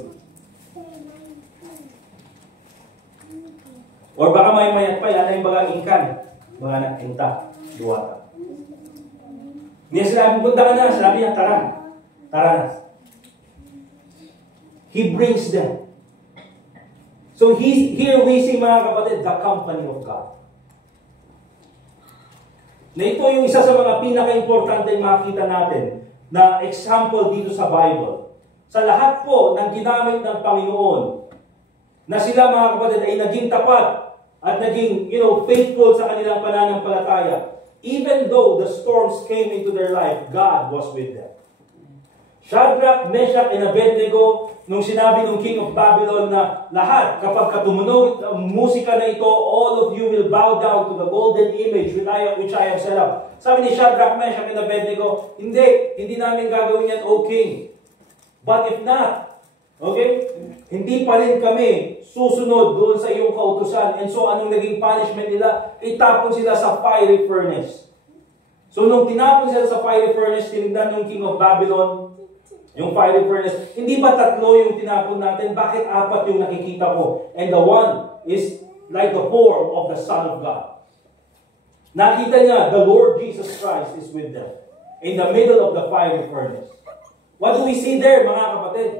Or baka may mayat pa, yan yung baga inkan. Baga na, inta, duwata. Hindi sinabi, punta ka na. Sinabi niya, tara. Tara na. He brings them. So here we see, mga kapatid, the company of God. Na ito yung isa sa mga pinaka-importante makita natin na example dito sa Bible. Sa lahat po ng ginamit ng Panginoon, na sila, mga kapatid, ay naging tapat at naging, faithful sa kanilang pananampalataya. Even though the storms came into their life, God was with them. Shadrach, Meshach, and Abednego, nung sinabi ng King of Babylon na lahat, kapag tumunog ang musika na ito, all of you will bow down to the golden image which I have set up. Sabi ni Shadrach, Meshach, and Abednego, hindi namin gagawin yan, O King. But if not, okay, hindi pa rin kami susunod doon sa iyong kautusan. And so, anong naging punishment nila? Itapon sila sa fiery furnace. So nung tinapon sila sa fiery furnace, tinignan ng King of Babylon, yung fiery furnace, hindi ba tatlo yung tinapon natin? Bakit apat yung nakikita ko? And the one is like the form of the Son of God. Nakita niya, the Lord Jesus Christ is with them in the middle of the fiery furnace. What do we see there, mga kapatid?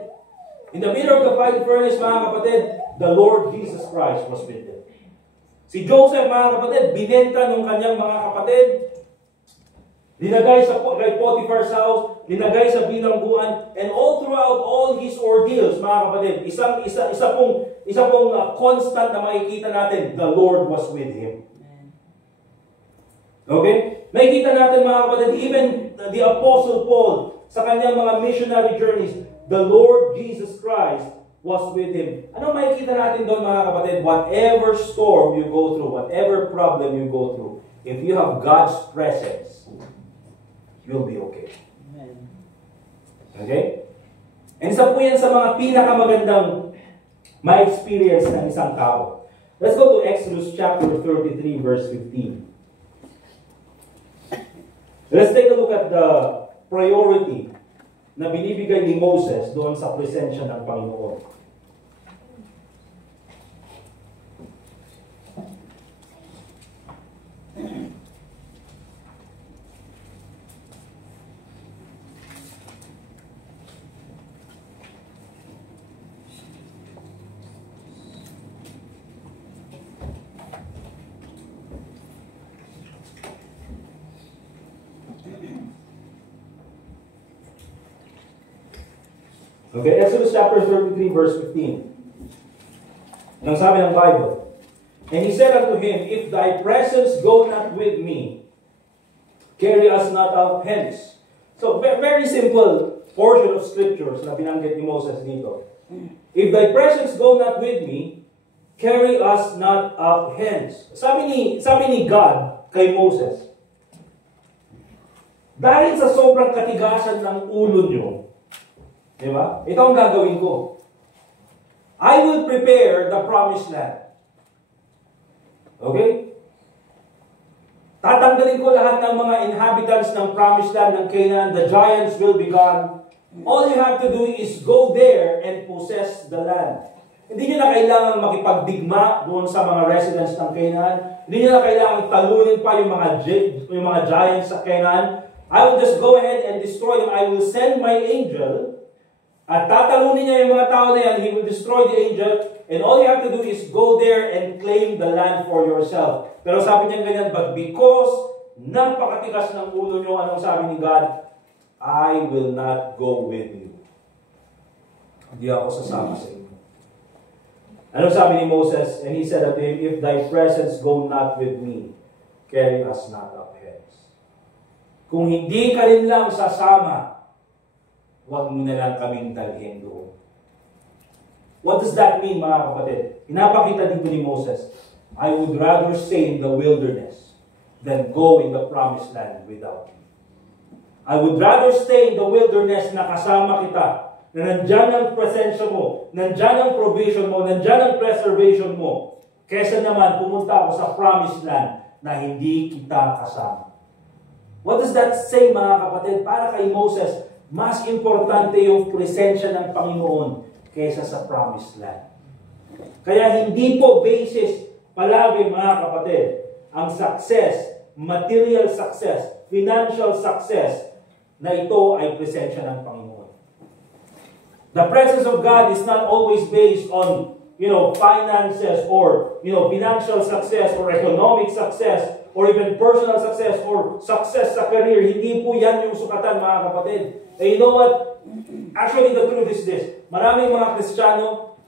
In the middle of the fiery furnace, mga kapatid, the Lord Jesus Christ was with them. Si Joseph, mga kapatid, binenta ng kanyang mga kapatid, linagay sa kay Potiphar's house, linagay sa bilangguan, and all throughout all his ordeals, mga kapatid, isa pong constant na makikita natin, the Lord was with him. Okay? Nakikita natin, mga kapatid, even the Apostle Paul, sa kanyang mga missionary journeys, the Lord Jesus Christ was with him. Ano makikita natin doon, mga kapatid? Whatever storm you go through, whatever problem you go through, if you have God's presence, you'll be okay. Amen. Okay? And isa po yan sa mga pinakamagandang ma-experience ng isang tao. Let's go to Exodus chapter 33, verse 15. Let's take a look at the priority na binibigay ni Moses doon sa presensya ng Panginoon. Okay, Exodus chapter 33, verse 15. Anong sabi ng Bible? And he said unto him, If thy presence go not with me, carry us not out hence. So, very simple portion of scriptures na binanggit ni Moses dito. If thy presence go not with me, carry us not up hence. Sabi ni God kay Moses, dahil sa sobrang katigasan ng ulo nyo, diba? Ito ang gagawin ko. I will prepare the promised land. Okay? Tatanggalin ko lahat ng mga inhabitants ng promised land ng Canaan. The giants will be gone. All you have to do is go there and possess the land. Hindi nyo na kailangan makipagdigma doon sa mga residents ng Canaan. Hindi nyo na kailangan talunin pa yung mga giants sa Canaan. I will just go ahead and destroy them. I will send my angel. At tatalunin niya yung mga tao na yan, he will destroy the angel, and all you have to do is go there and claim the land for yourself. Pero sabi niya ganyan, but because napakatigas ng ulo nyo, anong sabi ni God? I will not go with you. Hindi ako sasama sa inyo. Anong sabi ni Moses? And he said unto him, If thy presence go not with me, carry us not up hence. Kung hindi ka rin lang sasama, huwag mo na lang kaming dalhin doon. What does that mean, mga kapatid? Pinapakita dito ni Moses, I would rather stay in the wilderness than go in the promised land without you. I would rather stay in the wilderness na kasama kita, na nandyan ang presensya mo, nandyan ang provision mo, nandyan ang preservation mo, kesa naman pumunta ako sa promised land na hindi kita kasama. What does that say, mga kapatid? Para kay Moses, mas importante yung presensya ng Panginoon kaysa sa promised land. Kaya hindi po basis palagi, mga kapatid, ang success, material success, financial success, na ito ay presensya ng Panginoon. The presence of God is not always based on, finances or, financial success or economic success or even personal success or success sa career. Hindi po yan yung sukatan, mga kapatid. And you know what? Actually, the truth is this. Maraming mga Kristiyano,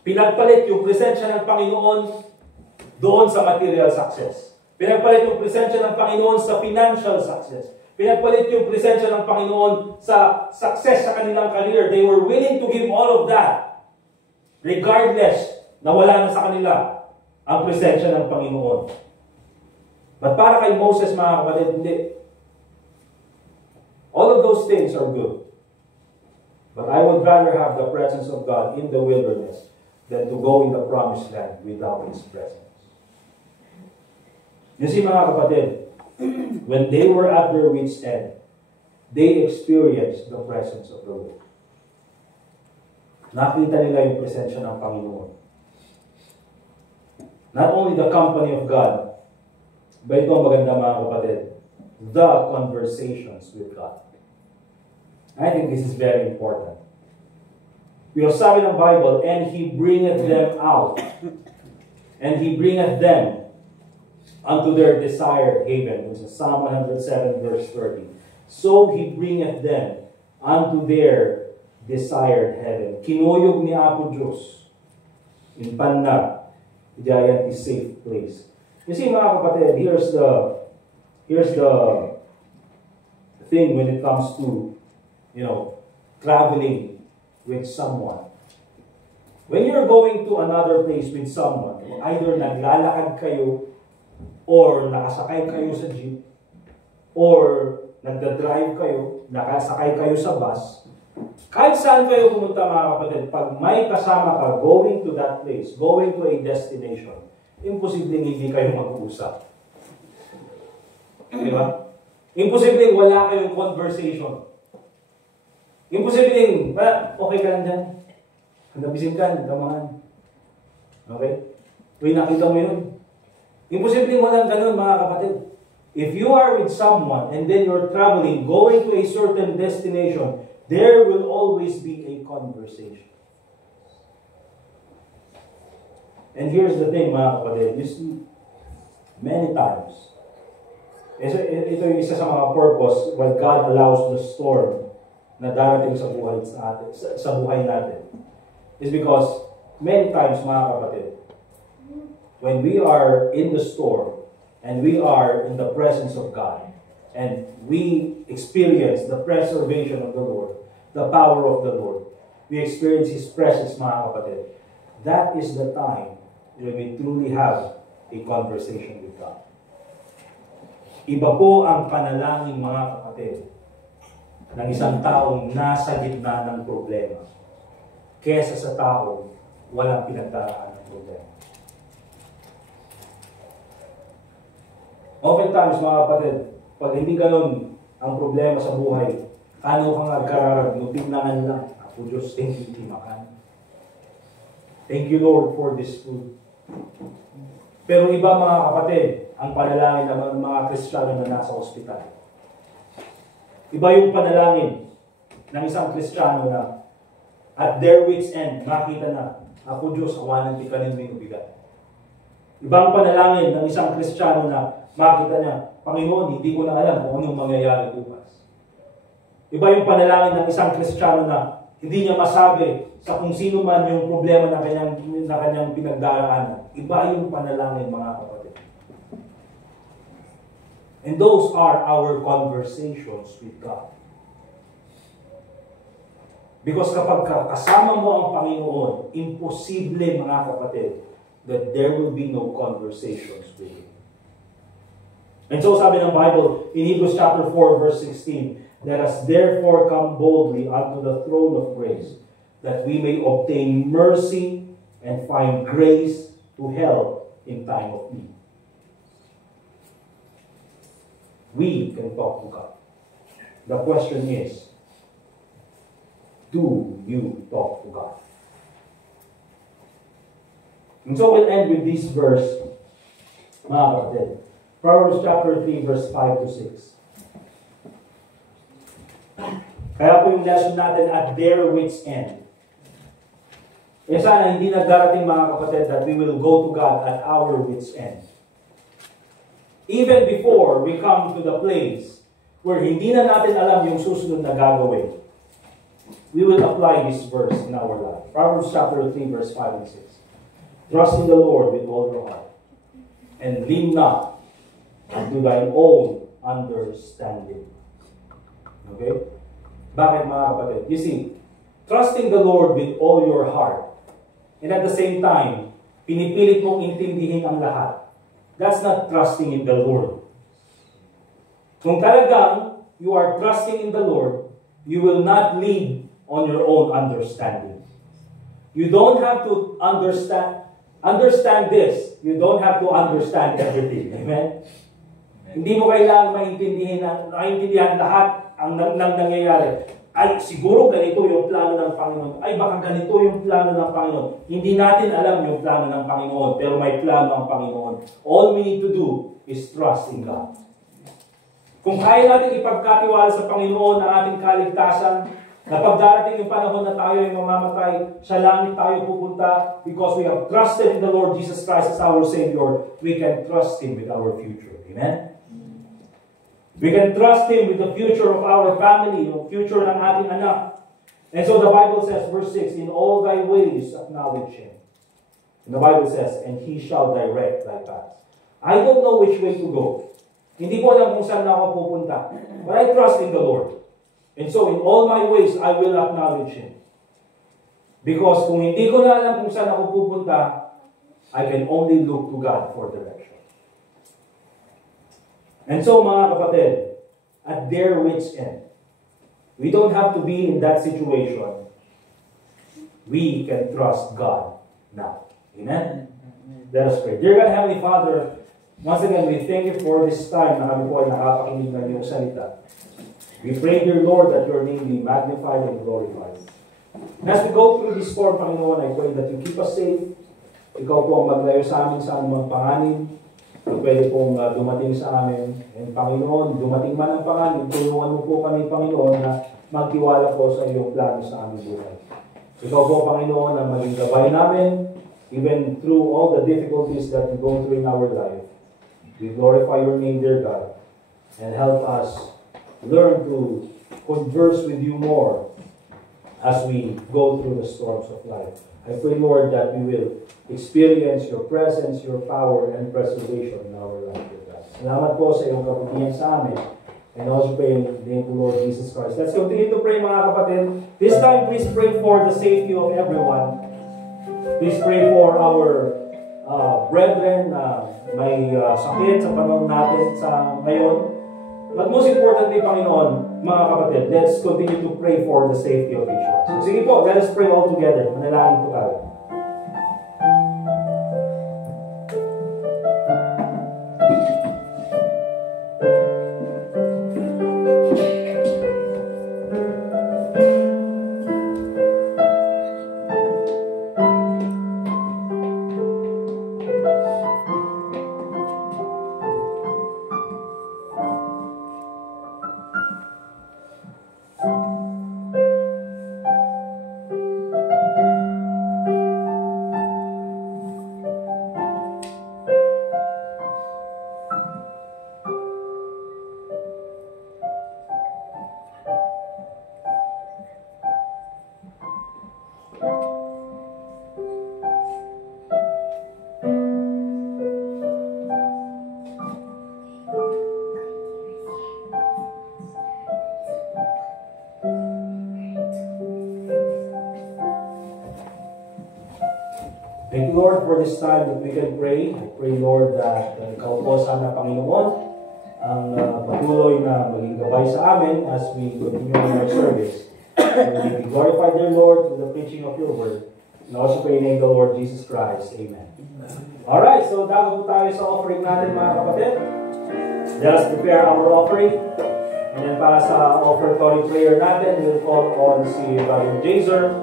pinagpalit yung presensya ng Panginoon doon sa material success. Pinagpalit yung presensya ng Panginoon sa financial success. Pinagpalit yung presensya ng Panginoon sa success sa kanilang career. They were willing to give all of that regardless na wala na sa kanila ang presensya ng Panginoon. But para kay Moses, mga kapatid, hindi. All of those things are good. But I would rather have the presence of God in the wilderness than to go in the promised land without His presence. You see, mga kapatid, when they were at their wits' end, they experienced the presence of the Lord. Nakita nila yung presensya ng Panginoon. Not only the company of God, but ito ang maganda mga kapatid, the conversations with God. I think this is very important. Because sabi ng Bible, and He bringeth them out, and He bringeth them unto their desired haven. This is Psalm 107 verse 30. So He bringeth them unto their desired heaven. Kinuyog ni Apo Diyos in Panna, Giant is safe place. You see mga kapatid, here's the thing when it comes to, traveling with someone. When you're going to another place with someone, either naglalakad kayo, or nakasakay kayo sa jeep, or nagdadrive kayo, nakasakay kayo sa bus, kahit saan kayo pumunta mga kapatid, pag may kasama ka going to that place, going to a destination, imposibleng hindi kayo mag-uusap. Di ba? Imposibleng wala kayong conversation. Imposibleng, okay ka lang dyan. Nabisin ka, nagkamangan. Okay? Uy, nakita mo yun. Imposibleng walang ganun mga kapatid. If you are with someone and then you're traveling, going to a certain destination, there will always be a conversation. And here's the thing mga kapatid, you see, many times, ito yung isa sa mga purpose when God allows the storm na darating sa buhay natin, is because many times mga kapatid, when we are in the storm, and we are in the presence of God, and we experience the preservation of the Lord, the power of the Lord, we experience His presence, mga kapatid, that is the time when we truly have a conversation with God. Iba po ang panalangin, mga kapatid, ng isang taong nasa gitna ng problema, kesa sa taong walang pinagdaraan ng problema. Oftentimes, mga kapatid, pag hindi ganun ang problema sa buhay, ano kang nagkararag, tignan lang. Ako Diyos, thank you, timakan. Thank you, Lord, for this food. Pero iba mga kapatid, ang panalangin ng mga Kristiyano na nasa ospital. Iba yung panalangin ng isang Kristiyano na at their wits' end, makita na, ako Diyos, awanan tikanin mo yung bigat. Ibang panalangin ng isang Kristiyano na makita niya, Panginoon, hindi ko na alam kung anong mangyayari bukas. Iba yung panalangin ng isang Kristiyano na hindi niya masabi sa kung sino man yung problema na kanyang pinagdaraanan. Iba yung panalangin, mga kapatid. And those are our conversations with God. Because kapag kasama mo ang Panginoon, imposible, mga kapatid, that there will be no conversations with Him. And so sabi ng Bible, in Hebrews chapter 4, verse 16, let us therefore come boldly unto the throne of grace, that we may obtain mercy and find grace to help in time of need. We can talk to God. The question is, do you talk to God? And so we'll end with this verse, mga kapatid. Proverbs chapter 3, verse 5 to 6. Kaya po yung lesson natin, at their wits' end. Eh sana hindi na darating, mga kapatid, that we will go to God at our wits' end. Even before we come to the place where hindi na natin alam yung susunod na gagawin, we will apply this verse in our life. Proverbs chapter 3, verse 5 and 6. Trust in the Lord with all your heart, and lean not unto thine own understanding. Okay? Bakit, mga kapatid? You see, trusting the Lord with all your heart, and at the same time, pinipilit mong intindihin ang lahat. That's not trusting in the Lord. Kung talagang you are trusting in the Lord, you will not lean on your own understanding. You don't have to understand this. You don't have to understand everything. Amen? Hindi mo kailangan maintindihan lahat ang nangyayari. Ay, siguro ganito yung plano ng Panginoon. Ay, baka ganito yung plano ng Panginoon. Hindi natin alam yung plano ng Panginoon, pero may plano ang Panginoon. All we need to do is trust in God. Kung kaya natin ipagkatiwala sa Panginoon ang ating kaligtasan, na pagdarating yung panahon na tayo ay mamamatay, sa langit tayo pupunta, because we have trusted in the Lord Jesus Christ as our Savior, we can trust Him with our future. Amen? We can trust Him with the future of our family, the future ng ating anak. And so the Bible says, verse 6, in all thy ways acknowledge Him. And the Bible says, and He shall direct thy paths. I don't know which way to go. Hindi ko alam kung saan na ako pupunta. But I trust in the Lord. And so, in all my ways, I will acknowledge Him. Because kung hindi ko na alam kung saan ako pupunta, I can only look to God for direction. And so, mga kapatid, at their wits' end, we don't have to be in that situation. We can trust God now. Amen? Let us pray. Dear God, Heavenly Father, once again, we thank You for this time na kami po ay nakapakinig ng Iyong salita. We pray, dear Lord, that Your name be magnified and glorified. And as we go through this storm, Panginoon, I pray that You keep us safe. Ikaw po ang maglayo sa amin sa anumang panganib. Kung pwede pong dumating sa amin. And Panginoon, dumating man ang panganib, tulungan mo po kami, Panginoon, na magtiwala po sa iyong plano sa aming buhay. Ikaw po, Panginoon, ang maging gabay namin, even through all the difficulties that we go through in our life. We glorify Your name, dear God, and help us learn to converse with You more as we go through the storms of life. I pray, Lord, that we will experience Your presence, Your power, and preservation in our life, dear God. Salamat po sa iyong kabutihan sa amin. And also pray in the name of Lord Jesus Christ. Let's continue to pray, mga kapatid. This time, please pray for the safety of everyone. Please pray for our brethren na may sakit sa panahon natin sa ngayon. But most importantly, Panginoon, mga kapatid, let's continue to pray for the safety of each one. So, sige po, let us pray all together. Manalangin po tayo. Thank you, Lord, for this time that we can pray. I pray, Lord, that Ikaw po sana, Panginoon, ang patuloy na maging gabay sa amin as we continue in our service. And we be glorified, dear Lord, through the preaching of Your word. And also pray in the name of the Lord Jesus Christ. Amen. Alright, so dago po tayo sa offering natin, mga kapatid. Let us prepare our offering. And then para sa offertory prayer natin, we'll call on si Brother Jazer.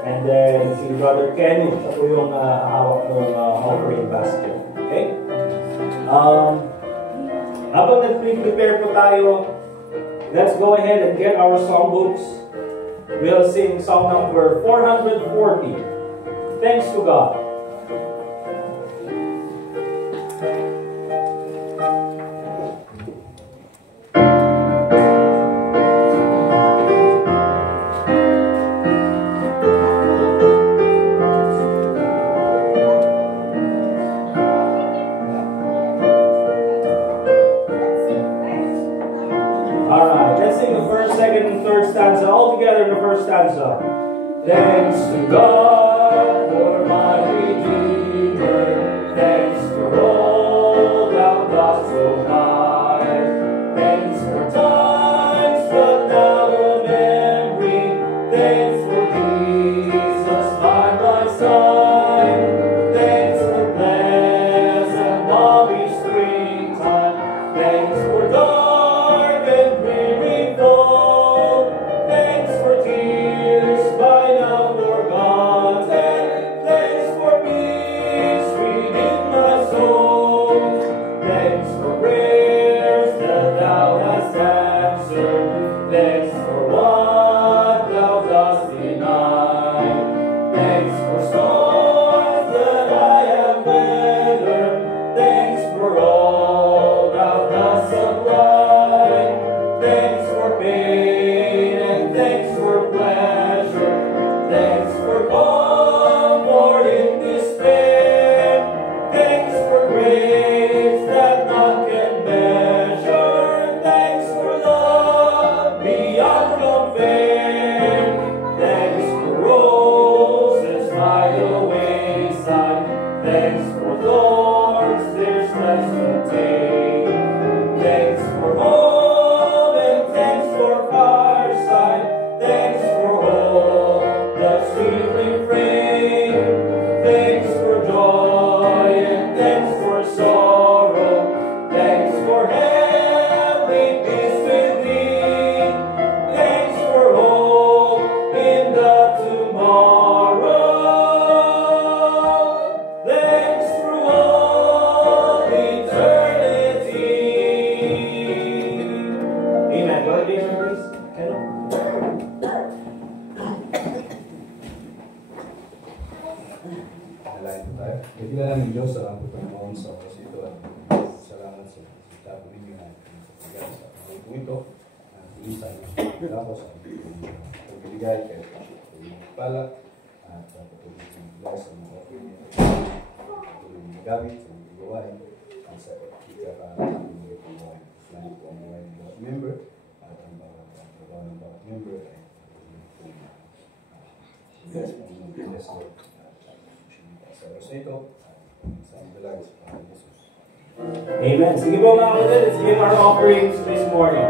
And then si Brother Kenny, siya po yung hawak ng offering basket. Okay? Habang nag-prepare po tayo, let's go ahead and get our songbooks. We'll sing song number 440. Thanks to God. Thanks to God for my Redeemer. Thanks for all thou dost so high. Thanks for times but now no memory. Thanks for Jesus by my side. Thanks for blessed and balmy springtime. Kailangan ng Diyos sa ating Panginoon sa oras ito at salamat sa tapo ninyo na pagkakas sa ating po ito at inisan ng ako sa ating pagbibigay kaya patuloy pala at patuloy ng bless ang mga offering niya patuloy ng gamit sa mga gawain at sa ikaka-patuloy ng gawain selain po ang gawain ng bawat member at ang gawain ng bawat member ay bless po ang bless Lord sa oras ito sa dalangin sa Panginoon Jesus. Amen. Sige po mga kapatid, let's give our offerings this morning.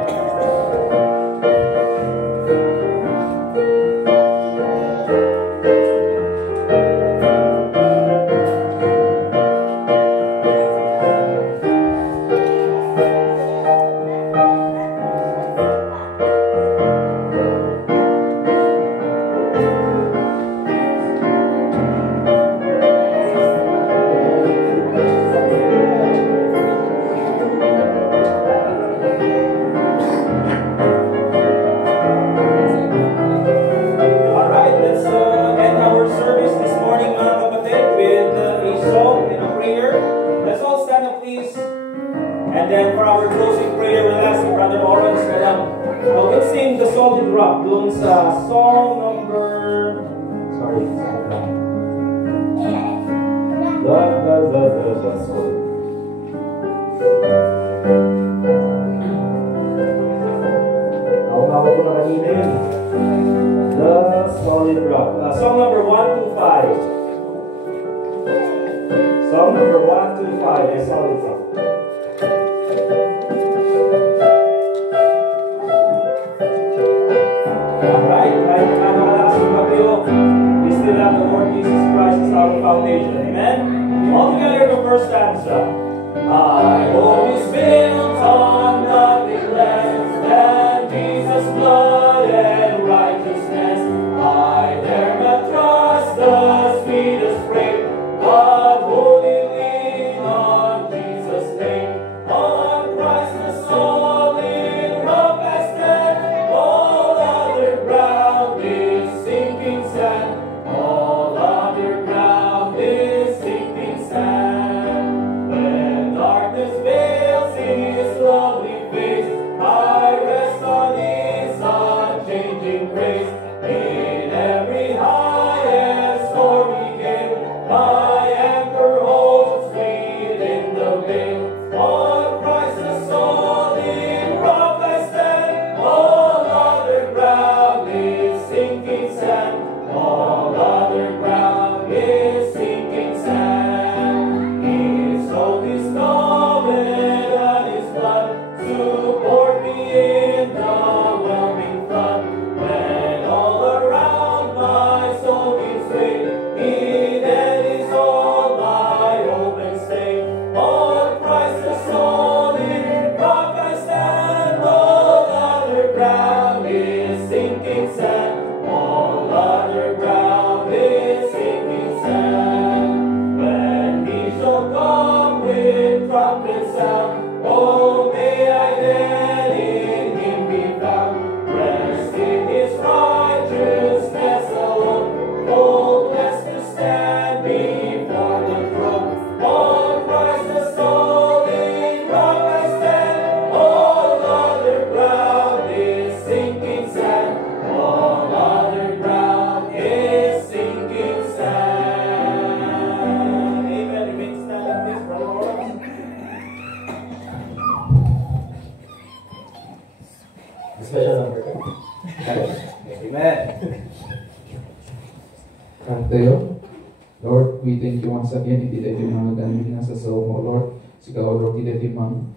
Lord, we thank you once again. Hindi tayo mga ganin na sa mo, Lord. Sigaw, Lord, hindi tayo mang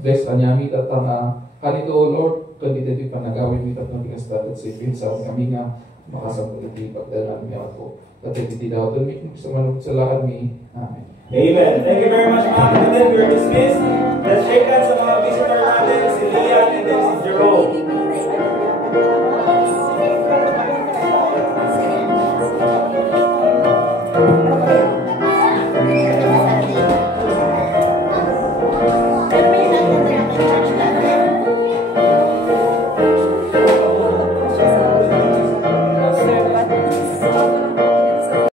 bless anyami at kanito, Lord, kundi tayo panagawin mit at nabigastat at sipin sa kami nga makasampul iti pagdalan niya ako. Pati hindi daw ito, sa manong salakan mi. Amen. Amen. Thank you very much, mga kapatid. We're dismissed. Let's shake hands sa mga visitors.